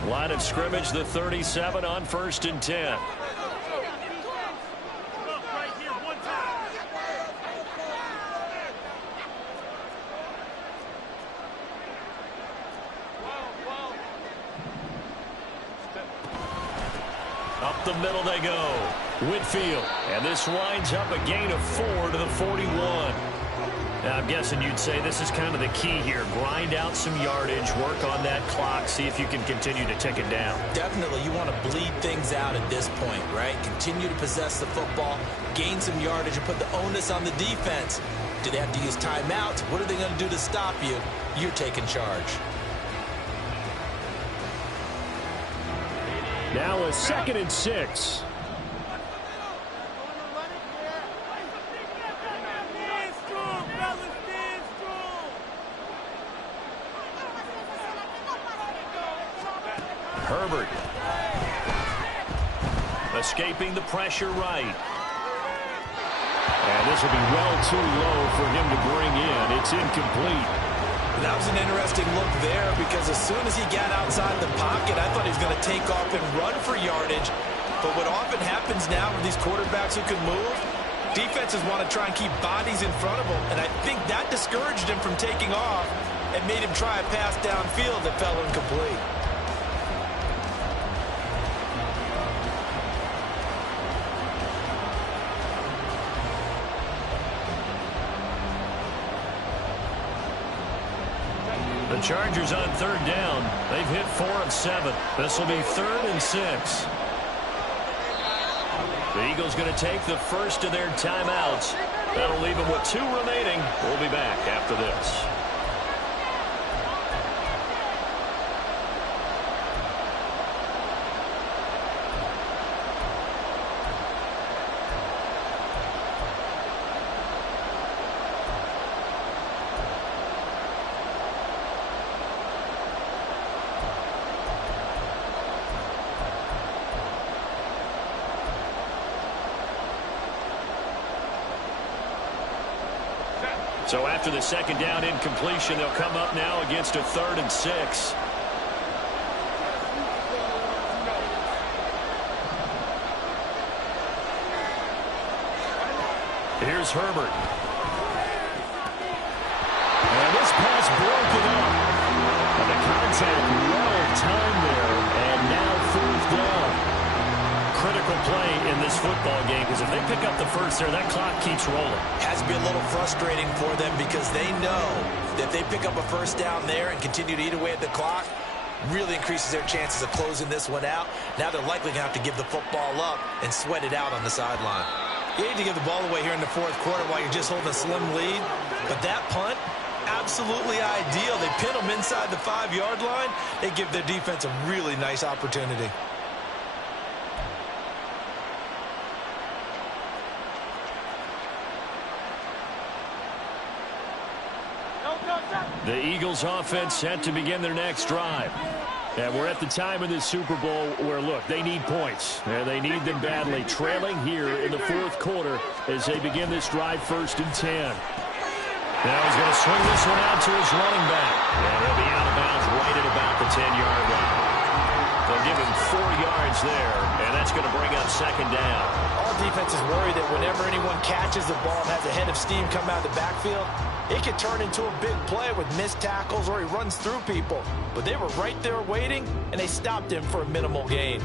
Line of scrimmage, the 37 on 1st and 10. Up the middle they go. Whitfield. And this winds up a gain of 4 to the 41. Now, I'm guessing you'd say this is kind of the key here. Grind out some yardage, work on that clock, see if you can continue to tick it down. Definitely, you want to bleed things out at this point, right? Continue to possess the football, gain some yardage, and put the onus on the defense. Do they have to use timeouts? What are they going to do to stop you? You're taking charge. Now a 2nd and 6. Herbert. Escaping the pressure right. And this will be well too low for him to bring in. It's incomplete. That was an interesting look there because as soon as he got outside the pocket, I thought he was going to take off and run for yardage. But what often happens now with these quarterbacks who can move, defenses want to try and keep bodies in front of them. And I think that discouraged him from taking off and made him try a pass downfield that fell incomplete. The Chargers on 3rd down. They've hit 4 of 7. This will be 3rd and 6. The Eagles going to take the first of their timeouts. That'll leave them with 2 remaining. We'll be back after this. So after the 2nd down incompletion, they'll come up now against a 3rd and 6. Here's Herbert. And this pass broken up. And the contact well timed there. And now 4th down. Critical play in this football game because if they pick up the first there, that clock keeps rolling. Has to be a little frustrating for them because they know that if they pick up a 1st down there and continue to eat away at the clock, really increases their chances of closing this one out. Now they're likely going to have to give the football up and sweat it out on the sideline. You need to give the ball away here in the 4th quarter while you're just holding a slim lead. But that punt, absolutely ideal. They pin them inside the 5-yard line. They give their defense a really nice opportunity. The Eagles offense set to begin their next drive. And we're at the time in this Super Bowl where, look, they need points. And they need them badly. Trailing here in the 4th quarter as they begin this drive 1st and 10. Now he's going to swing this one out to his running back. And he'll be out of bounds right at about the 10-yard line. They'll give him 4 yards there, and that's going to bring up 2nd down. All defenses worry that whenever anyone catches the ball and has a head of steam come out of the backfield, it could turn into a big play with missed tackles or he runs through people. But they were right there waiting, and they stopped him for a minimal gain.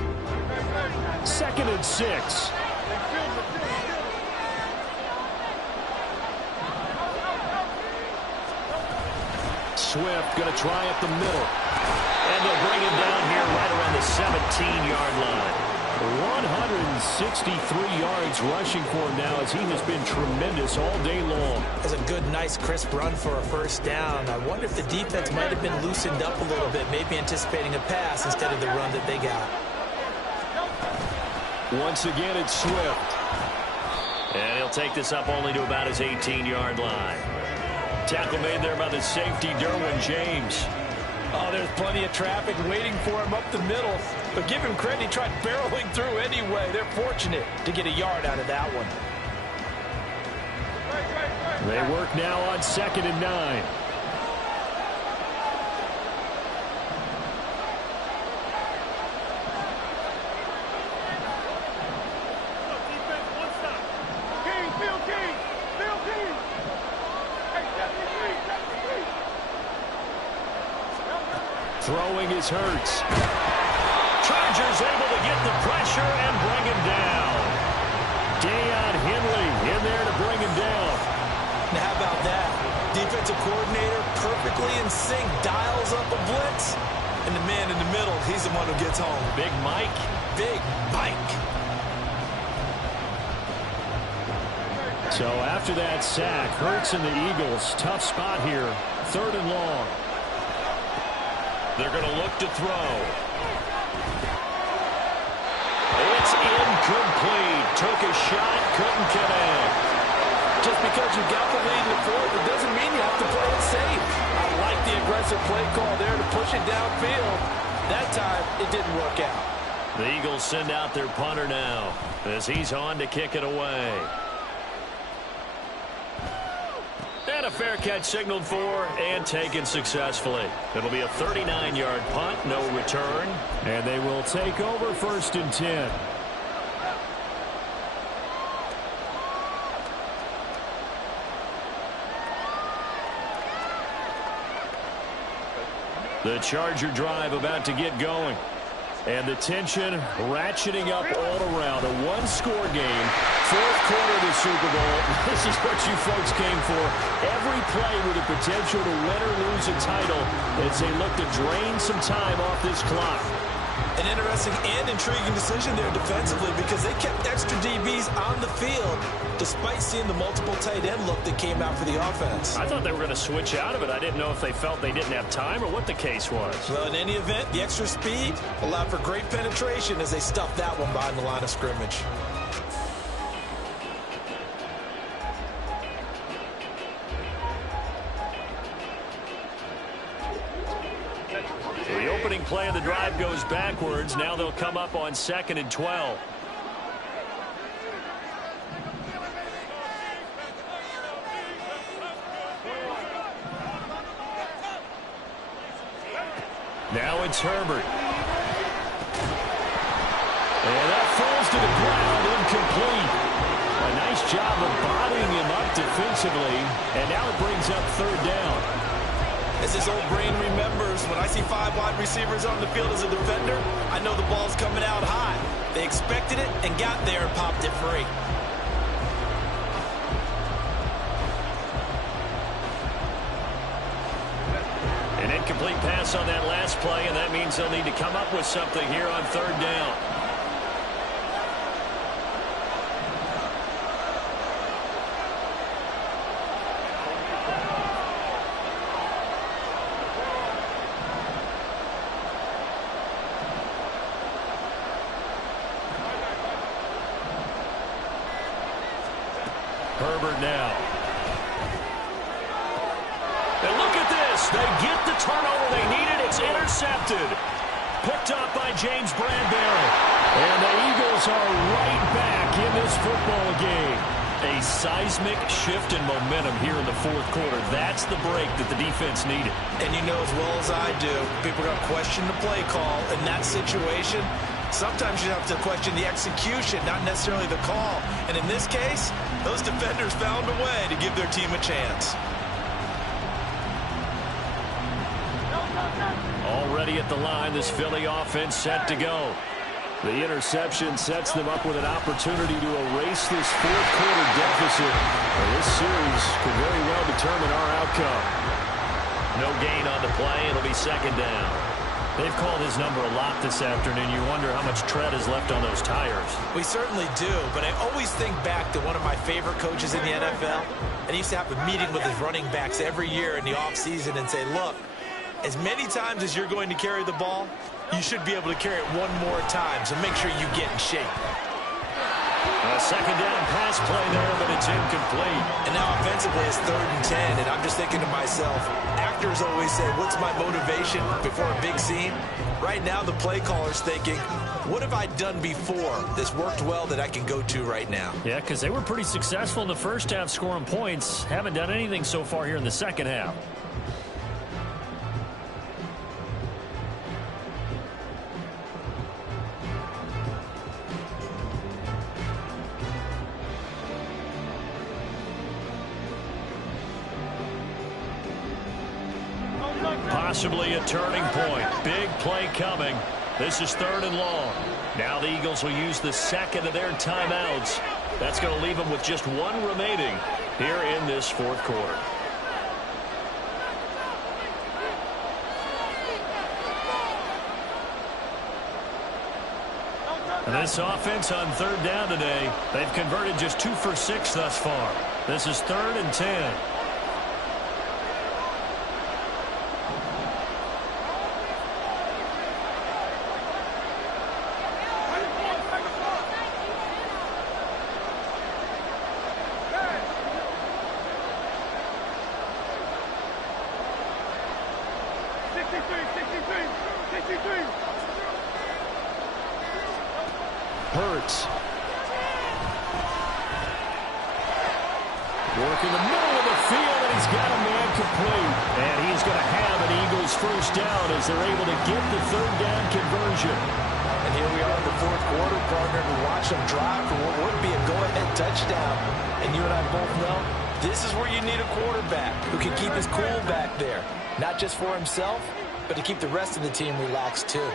2nd and 6. Swift going to try up the middle. And they'll bring him down here right around the 17-yard line. 163 yards rushing for him now as he has been tremendous all day long. That's a good, nice, crisp run for a first down. I wonder if the defense might have been loosened up a little bit, maybe anticipating a pass instead of the run that they got. Once again, it's Swift. And he'll take this up only to about his 18-yard line. Tackle made there by the safety, Derwin James. Oh, there's plenty of traffic waiting for him up the middle. But give him credit, he tried barreling through anyway. They're fortunate to get a yard out of that one. They work now on 2nd and 9. Throwing is Hurts. Chargers able to get the pressure and bring him down. Deion Henley in there to bring him down. Now how about that? Defensive coordinator perfectly in sync, dials up a blitz. And the man in the middle, he's the one who gets home. Big Mike. Big Mike. So after that sack, Hurts and the Eagles, tough spot here. 3rd and long. They're going to look to throw. It's incomplete. Took a shot, couldn't connect. Just because you got the lead in the 4th, it doesn't mean you have to play it safe. I like the aggressive play call there to push it downfield. That time, it didn't work out. The Eagles send out their punter now as he's on to kick it away. And a fair catch signaled for and taken successfully. It'll be a 39-yard punt, no return. And they will take over 1st and 10. The Charger drive about to get going. And the tension ratcheting up all around. A one-score game. 4th quarter of the Super Bowl. This is what you folks came for. Every play with the potential to win or lose a title as they look to drain some time off this clock. An interesting and intriguing decision there defensively because they kept extra DBs on the field despite seeing the multiple tight end look that came out for the offense. I thought they were going to switch out of it. I didn't know if they felt they didn't have time or what the case was. Well, in any event, the extra speed allowed for great penetration as they stuffed that one behind the line of scrimmage. The opening play of the drive goes backwards. Now they'll come up on 2nd and 12. Now it's Herbert. And that falls to the ground, incomplete. A nice job of bodying him up defensively. And now it brings up 3rd down. As his old brain remembers, when I see 5 wide receivers on the field as a defender, I know the ball's coming out high. They expected it and got there and popped it free. An incomplete pass on that last play, and that means they'll need to come up with something here on 3rd down. Herbert now. And look at this. They get the turnover they needed. It's intercepted. Picked up by James Bradbury. And the Eagles are right back in this football game. A seismic shift in momentum here in the 4th quarter. That's the break that the defense needed. And you know as well as I do, people are going to question the play call in that situation. Sometimes you have to question the execution, not necessarily the call. And in this case, those defenders found a way to give their team a chance. Already at the line, this Philly offense set to go. The interception sets them up with an opportunity to erase this 4th quarter deficit. And this series could very well determine our outcome. No gain on the play. It'll be second down. They've called his number a lot this afternoon. You wonder how much tread is left on those tires. We certainly do, but I always think back to one of my favorite coaches in the NFL, and he used to have a meeting with his running backs every year in the offseason and say, look, as many times as you're going to carry the ball, you should be able to carry it one more time, so make sure you get in shape. A second down pass play there, but it's incomplete. And now offensively it's 3rd and 10, and I'm just thinking to myself, actors always say, what's my motivation before a big scene? Right now the play caller's thinking, what have I done before that's worked well that I can go to right now? Yeah, because they were pretty successful in the first half scoring points. Haven't done anything so far here in the second half. Possibly a turning point. Big play coming. This is 3rd and long. Now the Eagles will use the second of their timeouts. That's going to leave them with just one remaining here in this 4th quarter. And this offense on 3rd down today, they've converted just 2 for 6 thus far. This is 3rd and 10. Hurts. Working the middle of the field, and he's got a man complete. And he's going to have an Eagles first down as they're able to get the 3rd down conversion. And here we are in the 4th quarter, partner, to watch them drive for what would be a go-ahead touchdown. And you and I both know this is where you need a quarterback who can keep his cool back there. Not just for himself, but to keep the rest of the team relaxed too.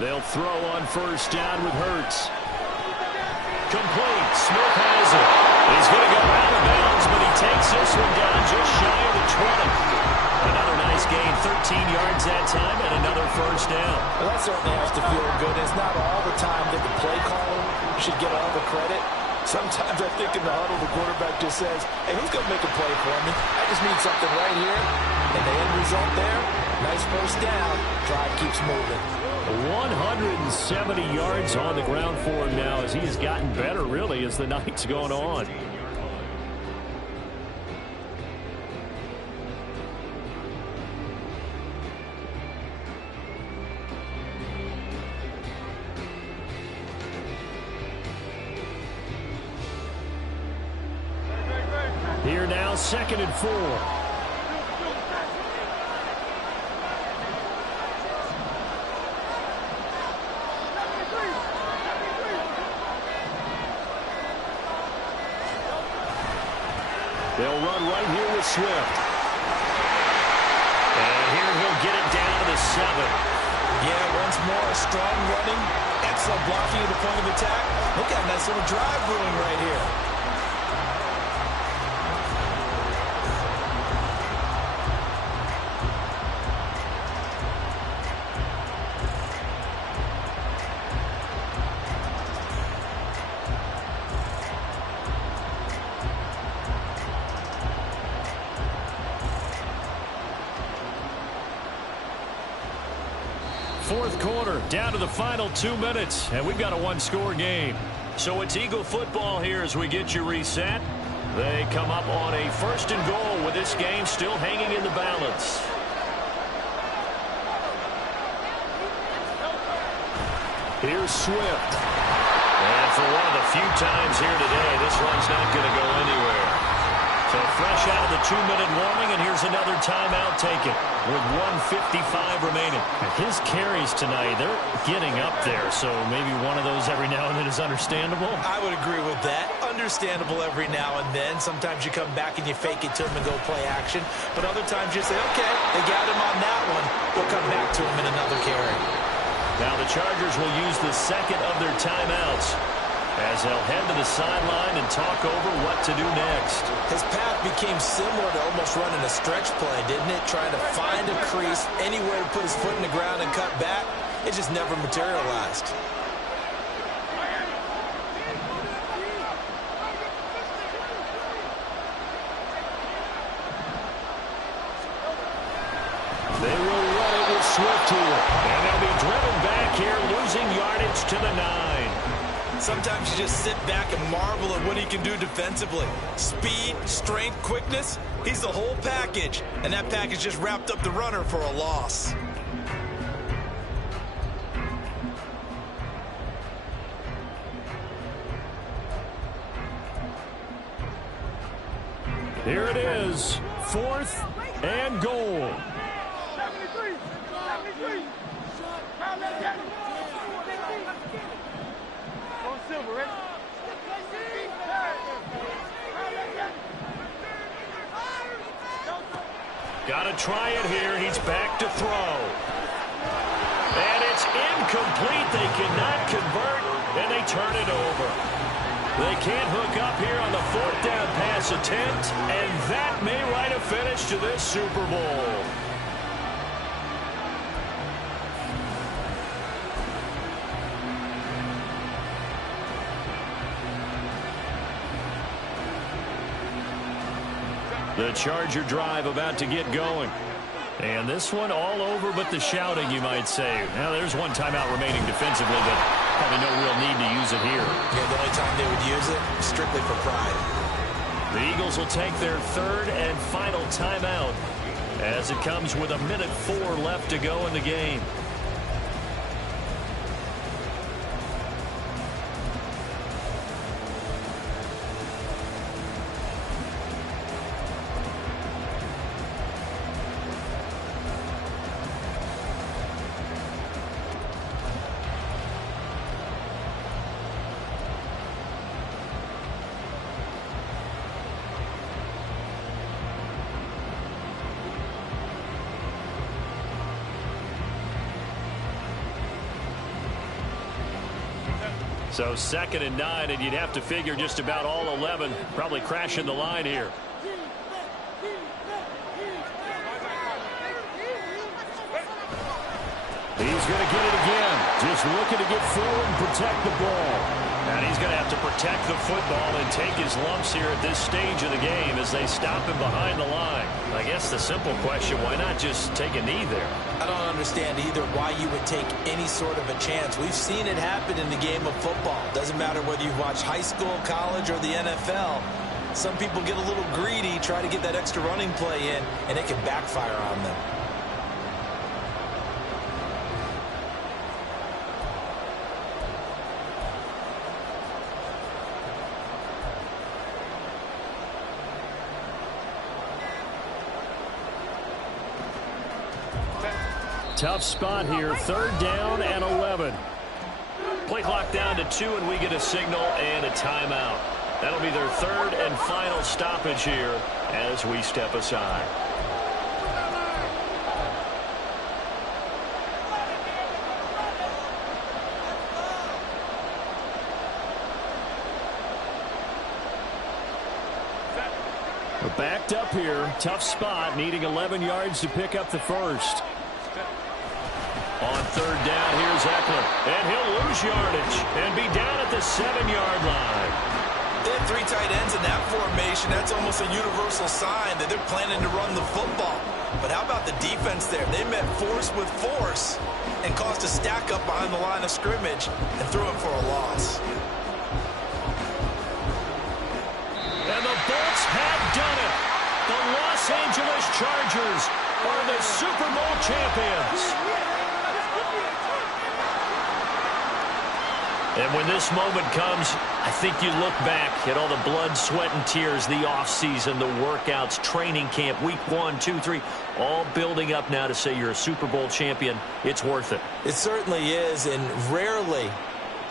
They'll throw on first down with Hurts. Complete. Smith has it. He's going to go out of bounds, but he takes this one down just shy of the 20. Another nice gain, 13 yards that time, and another first down. Well, that certainly has to feel good. It's not all the time that the play caller should get all the credit. Sometimes I think in the huddle, the quarterback just says, hey, who's going to make a play for me? I just need something right here. And the end result there, nice first down. Drive keeps moving. 170 yards on the ground for him now as he has gotten better, really, as the night's gone on. Here now, 2nd and 4. They'll run right here with Swift. And here he'll get it down to the 7. Yeah, once more, strong running, excellent blocking at the point of attack. Look at a nice little drive brewing right here. Fourth quarter, down to the final 2 minutes, and we've got a one-score game. So it's Eagle football here as we get you reset. They come up on a 1st and goal with this game still hanging in the balance. Here's Swift. And for one of the few times here today, this one's not going to go anywhere. So fresh out of the 2-minute warning, and here's another timeout taken with 1:55 remaining. His carries tonight, they're getting up there, so maybe one of those every now and then is understandable. I would agree with that. Understandable every now and then. Sometimes you come back and you fake it to him and go play action. But other times you say, okay, they got him on that one. We'll come back to him in another carry. Now the Chargers will use the 2nd of their timeouts. as they'll head to the sideline and talk over what to do next. His path became similar to almost running a stretch play, didn't it? Trying to find a crease, anywhere to put his foot in the ground and cut back. It just never materialized. They will run it with Swift here. And they'll be driven back here, losing yardage to the 9. Sometimes you just sit back and marvel at what he can do defensively. Speed, strength, quickness, he's the whole package. And that package just wrapped up the runner for a loss. Here it is, 4th and goal. Got to try it here. He's back to throw. And it's incomplete. They cannot convert, and they turn it over. They can't hook up here on the 4th down pass attempt, and that may write a finish to this Super Bowl. The Charger drive about to get going. And this one all over but the shouting, you might say. Now, there's one timeout remaining defensively, but probably no real need to use it here. Yeah, the only time they would use it, strictly for pride. The Eagles will take their 3rd and final timeout as it comes with 1:04 left to go in the game. So 2nd and 9, and you'd have to figure just about all 11 probably crashing the line here. He's going to get it again. Just looking to get forward and protect the ball. And he's going to have to protect the football and take his lumps here at this stage of the game as they stop him behind the line. I guess the simple question, why not just take a knee there? I don't understand either why you would take any sort of a chance. We've seen it happen in the game of football. Doesn't matter whether you watch high school, college, or the NFL. Some people get a little greedy, try to get that extra running play in, and it can backfire on them. Tough spot here, 3rd down and 11. Play clock down to 2, and we get a signal and a timeout. That'll be their 3rd and final stoppage here as we step aside. We're backed up here, tough spot, needing 11 yards to pick up the first. On 3rd down, here's Eckler. And he'll lose yardage and be down at the 7-yard line. They have 3 tight ends in that formation. That's almost a universal sign that they're planning to run the football. But how about the defense there? They met force with force and caused a stack up behind the line of scrimmage and threw it for a loss. And the Bolts have done it. The Los Angeles Chargers are the Super Bowl champions. And when this moment comes, I think you look back at all the blood, sweat, and tears, the offseason, the workouts, training camp, week 1, 2, 3, all building up now to say you're a Super Bowl champion. It's worth it. It certainly is, and rarely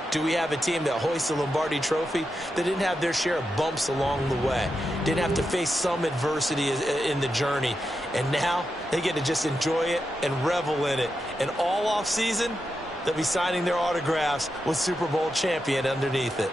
do we have a team that hoists the Lombardi Trophy that didn't have their share of bumps along the way, didn't have to face some adversity in the journey, and now they get to just enjoy it and revel in it. And all offseason, they'll be signing their autographs with Super Bowl champion underneath it.